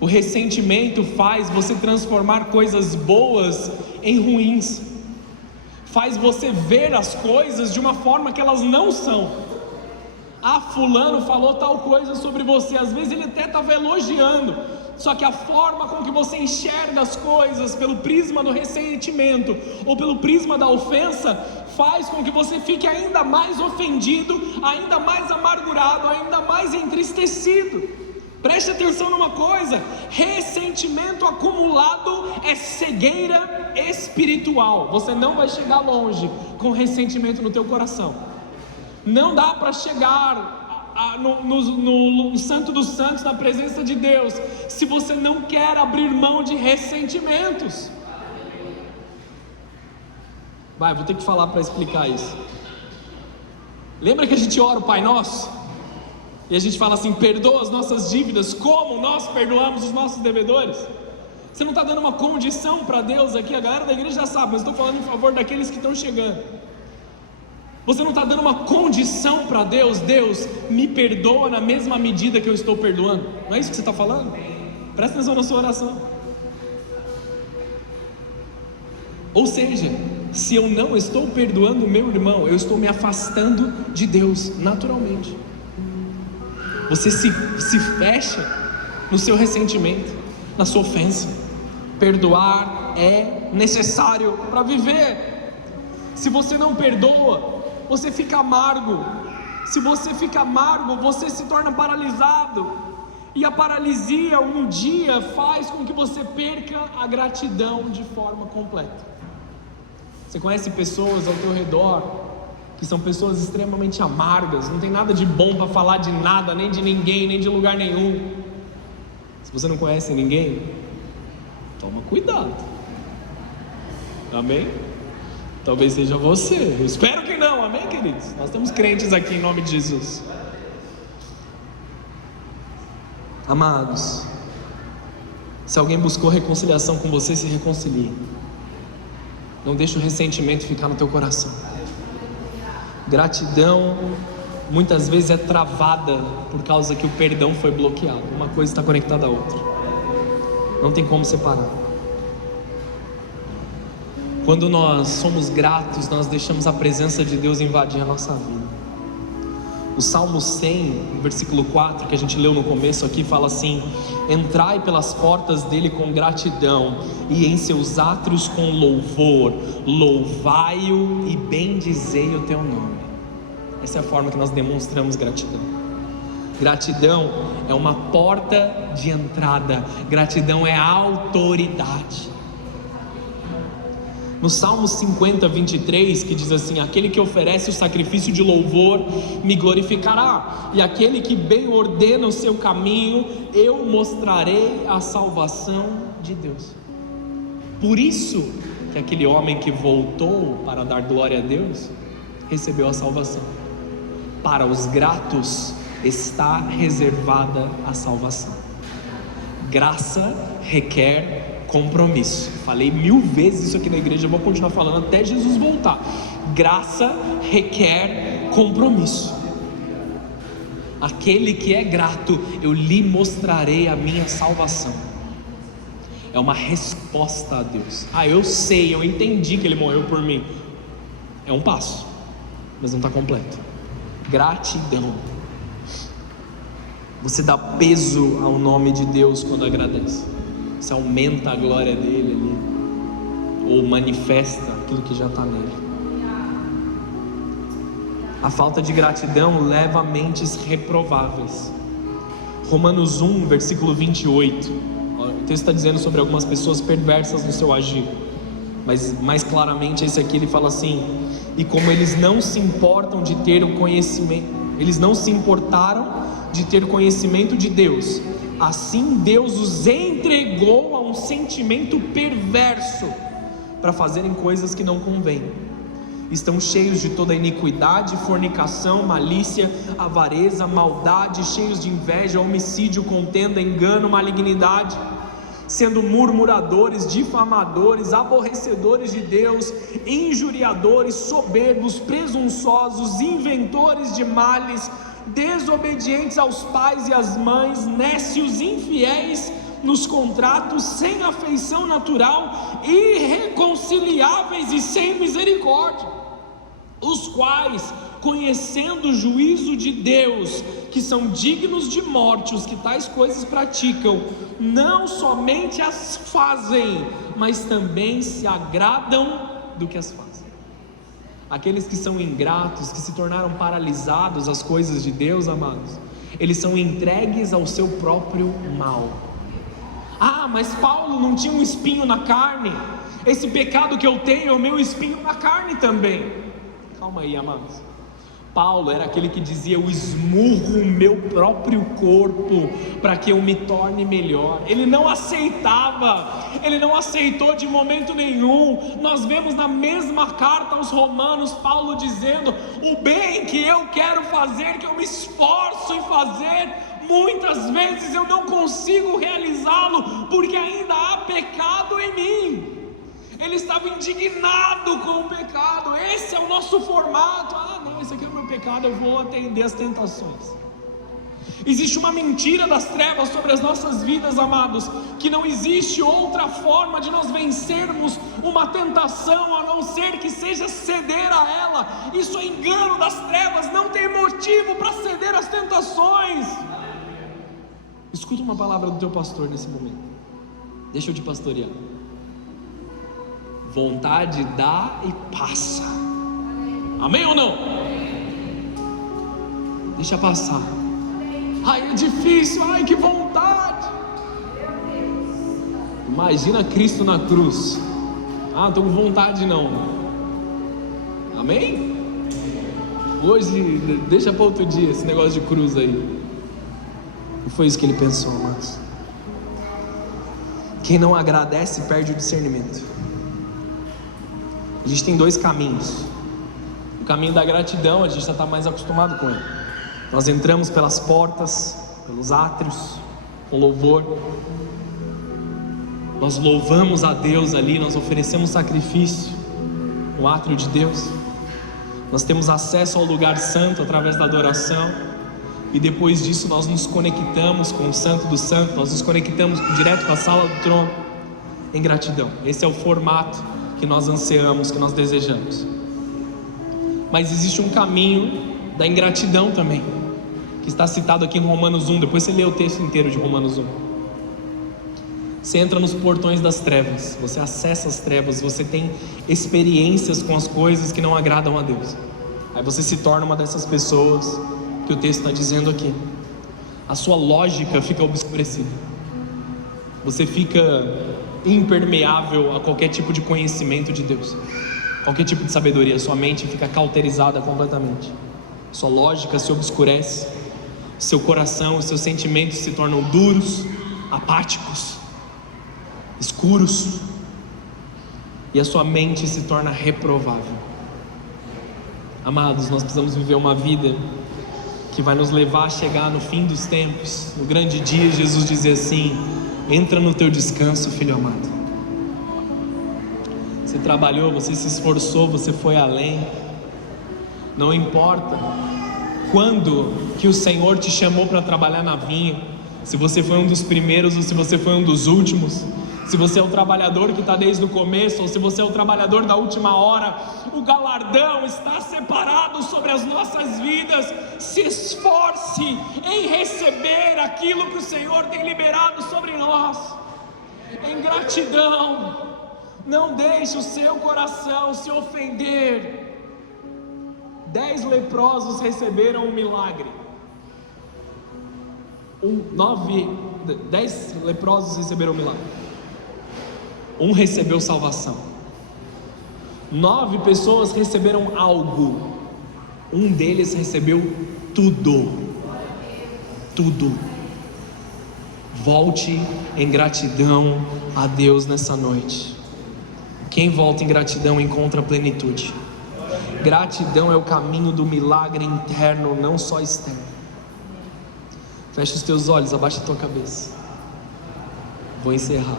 O ressentimento faz você transformar coisas boas em ruins. Faz você ver as coisas de uma forma que elas não são. Ah, fulano falou tal coisa sobre você. Às vezes ele até estava elogiando, só que a forma com que você enxerga as coisas, pelo prisma do ressentimento ou pelo prisma da ofensa, faz com que você fique ainda mais ofendido, ainda mais amargurado, ainda mais entristecido. Preste atenção numa coisa: ressentimento acumulado é cegueira espiritual. Você não vai chegar longe com ressentimento no teu coração. Não dá para chegar no Santo dos Santos, na presença de Deus, se você não quer abrir mão de ressentimentos. Vou ter que falar para explicar isso. Lembra que a gente ora o Pai Nosso? E a gente fala assim: perdoa as nossas dívidas como nós perdoamos os nossos devedores. Você não está dando uma condição para Deus aqui, a galera da igreja já sabe, mas estou falando em favor daqueles que estão chegando. Você não está dando uma condição para Deus: Deus, me perdoa na mesma medida que eu estou perdoando. Não é isso que você está falando? Presta atenção na sua oração. Ou seja, se eu não estou perdoando o meu irmão, eu estou me afastando de Deus naturalmente. Você se fecha no seu ressentimento, na sua ofensa. Perdoar é necessário para viver. Se você não perdoa, você fica amargo. Se você fica amargo, você se torna paralisado. E a paralisia um dia faz com que você perca a gratidão de forma completa. Você conhece pessoas ao teu redor que são pessoas extremamente amargas, não tem nada de bom para falar de nada, nem de ninguém, nem de lugar nenhum. Se você não conhece ninguém, toma cuidado. Amém? Talvez seja você. Eu espero que não, amém, queridos? Nós temos crentes aqui em nome de Jesus. Amados, se alguém buscou reconciliação com você, se reconcilie. Não deixe o ressentimento ficar no teu coração. Gratidão muitas vezes é travada por causa que o perdão foi bloqueado. Uma coisa está conectada à outra. Não tem como separar. Quando nós somos gratos, nós deixamos a presença de Deus invadir a nossa vida. O Salmo 100, versículo 4, que a gente leu no começo aqui, fala assim: entrai pelas portas dele com gratidão, e em seus átrios com louvor, louvai-o e bendizei o teu nome. Essa é a forma que nós demonstramos gratidão. Gratidão é uma porta de entrada, gratidão é autoridade. No Salmo 50, 23, que diz assim: aquele que oferece o sacrifício de louvor me glorificará, e aquele que bem ordena o seu caminho, eu mostrarei a salvação de Deus. Por isso que aquele homem que voltou para dar glória a Deus, recebeu a salvação. Para os gratos está reservada a salvação. Graça requer compromisso. Falei 1000 vezes isso aqui na igreja, eu vou continuar falando até Jesus voltar. Graça requer compromisso. Aquele que é grato, eu lhe mostrarei a minha salvação. É uma resposta a Deus. Eu sei, eu entendi que Ele morreu por mim. É um passo, mas não está completo. Gratidão. Você dá peso ao nome de Deus quando agradece. Você aumenta a glória dele ali, ou manifesta aquilo que já está nele. A falta de gratidão leva a mentes reprováveis. Romanos 1, versículo 28. O texto está dizendo sobre algumas pessoas perversas no seu agir, mas mais claramente esse aqui ele fala assim: e como eles não se importam de ter o conhecimento, eles não se importaram de ter conhecimento de Deus, assim Deus os entregou a um sentimento perverso para fazerem coisas que não convêm. Estão cheios de toda iniquidade, fornicação, malícia, avareza, maldade, cheios de inveja, homicídio, contenda, engano, malignidade, sendo murmuradores, difamadores, aborrecedores de Deus, injuriadores, soberbos, presunçosos, inventores de males, desobedientes aos pais e às mães, nécios, infiéis nos contratos, sem afeição natural, irreconciliáveis e sem misericórdia, os quais, conhecendo o juízo de Deus, que são dignos de morte os que tais coisas praticam, não somente as fazem, mas também se agradam do que as fazem. Aqueles que são ingratos, que se tornaram paralisados às coisas de Deus, amados, eles são entregues ao seu próprio mal. Mas Paulo não tinha um espinho na carne. Esse pecado que eu tenho é o meu espinho na carne também. Calma aí, amados. Paulo era aquele que dizia: eu esmurro o meu próprio corpo para que eu me torne melhor. Ele não aceitou de momento nenhum. Nós vemos na mesma carta aos Romanos, Paulo dizendo: o bem que eu quero fazer, que eu me esforço em fazer, muitas vezes eu não consigo realizá-lo, porque ainda há pecado em mim. Ele estava indignado com o pecado. Esse é o nosso formato. Não, esse aqui é o meu pecado, eu vou atender as tentações. Existe uma mentira das trevas sobre as nossas vidas, amados, que não existe outra forma de nós vencermos uma tentação a não ser que seja ceder a ela. Isso é engano das trevas. Não tem motivo para ceder às tentações. Escuta uma palavra do teu pastor nesse momento. Deixa eu te pastorear. Vontade dá e passa. Amém ou não? Deixa passar. É difícil, que vontade. Imagina Cristo na cruz. Não estou com vontade não. Amém? Hoje, deixa para outro dia esse negócio de cruz aí. E foi isso que ele pensou, amados. Quem não agradece perde o discernimento. A gente tem dois caminhos. O caminho da gratidão, a gente já está mais acostumado com ele. Nós entramos pelas portas, pelos átrios, com louvor. Nós louvamos a Deus ali, nós oferecemos sacrifício no átrio de Deus. Nós temos acesso ao lugar santo através da adoração. E depois disso nós nos conectamos com o Santo do Santo. Nós nos conectamos direto com a sala do trono em gratidão. Esse é o formato que nós ansiamos, que nós desejamos. Mas existe um caminho da ingratidão também, que está citado aqui em Romanos 1. Depois você lê o texto inteiro de Romanos 1. Você entra nos portões das trevas, você acessa as trevas, você tem experiências com as coisas que não agradam a Deus. Aí você se torna uma dessas pessoas que o texto está dizendo aqui. A sua lógica fica obscurecida. Você fica impermeável a qualquer tipo de conhecimento de Deus, qualquer tipo de sabedoria. Sua mente fica cauterizada completamente. Sua lógica se obscurece. Seu coração, os seus sentimentos se tornam duros, apáticos, escuros, e a sua mente se torna reprovável. Amados, nós precisamos viver uma vida que vai nos levar a chegar no fim dos tempos, no grande dia. Jesus dizia assim: entra no teu descanso, filho amado. Você trabalhou, você se esforçou, você foi além. Não importa quando que o Senhor te chamou para trabalhar na vinha, se você foi um dos primeiros ou se você foi um dos últimos, se você é o trabalhador que está desde o começo ou se você é o trabalhador da última hora, o galardão está separado sobre as nossas vidas. Se esforce em receber aquilo que o Senhor tem liberado sobre nós, em gratidão. Não deixe o seu coração se ofender. 10 leprosos receberam um milagre. 10 leprosos receberam um milagre. Um recebeu salvação. 9 pessoas receberam algo. Um deles recebeu tudo. Tudo. Volte em gratidão a Deus nessa noite. Quem volta em gratidão encontra plenitude. Gratidão é o caminho do milagre interno, não só externo. Fecha os teus olhos, abaixa a tua cabeça. Vou encerrar.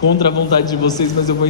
Contra a vontade de vocês, mas eu vou encerrar.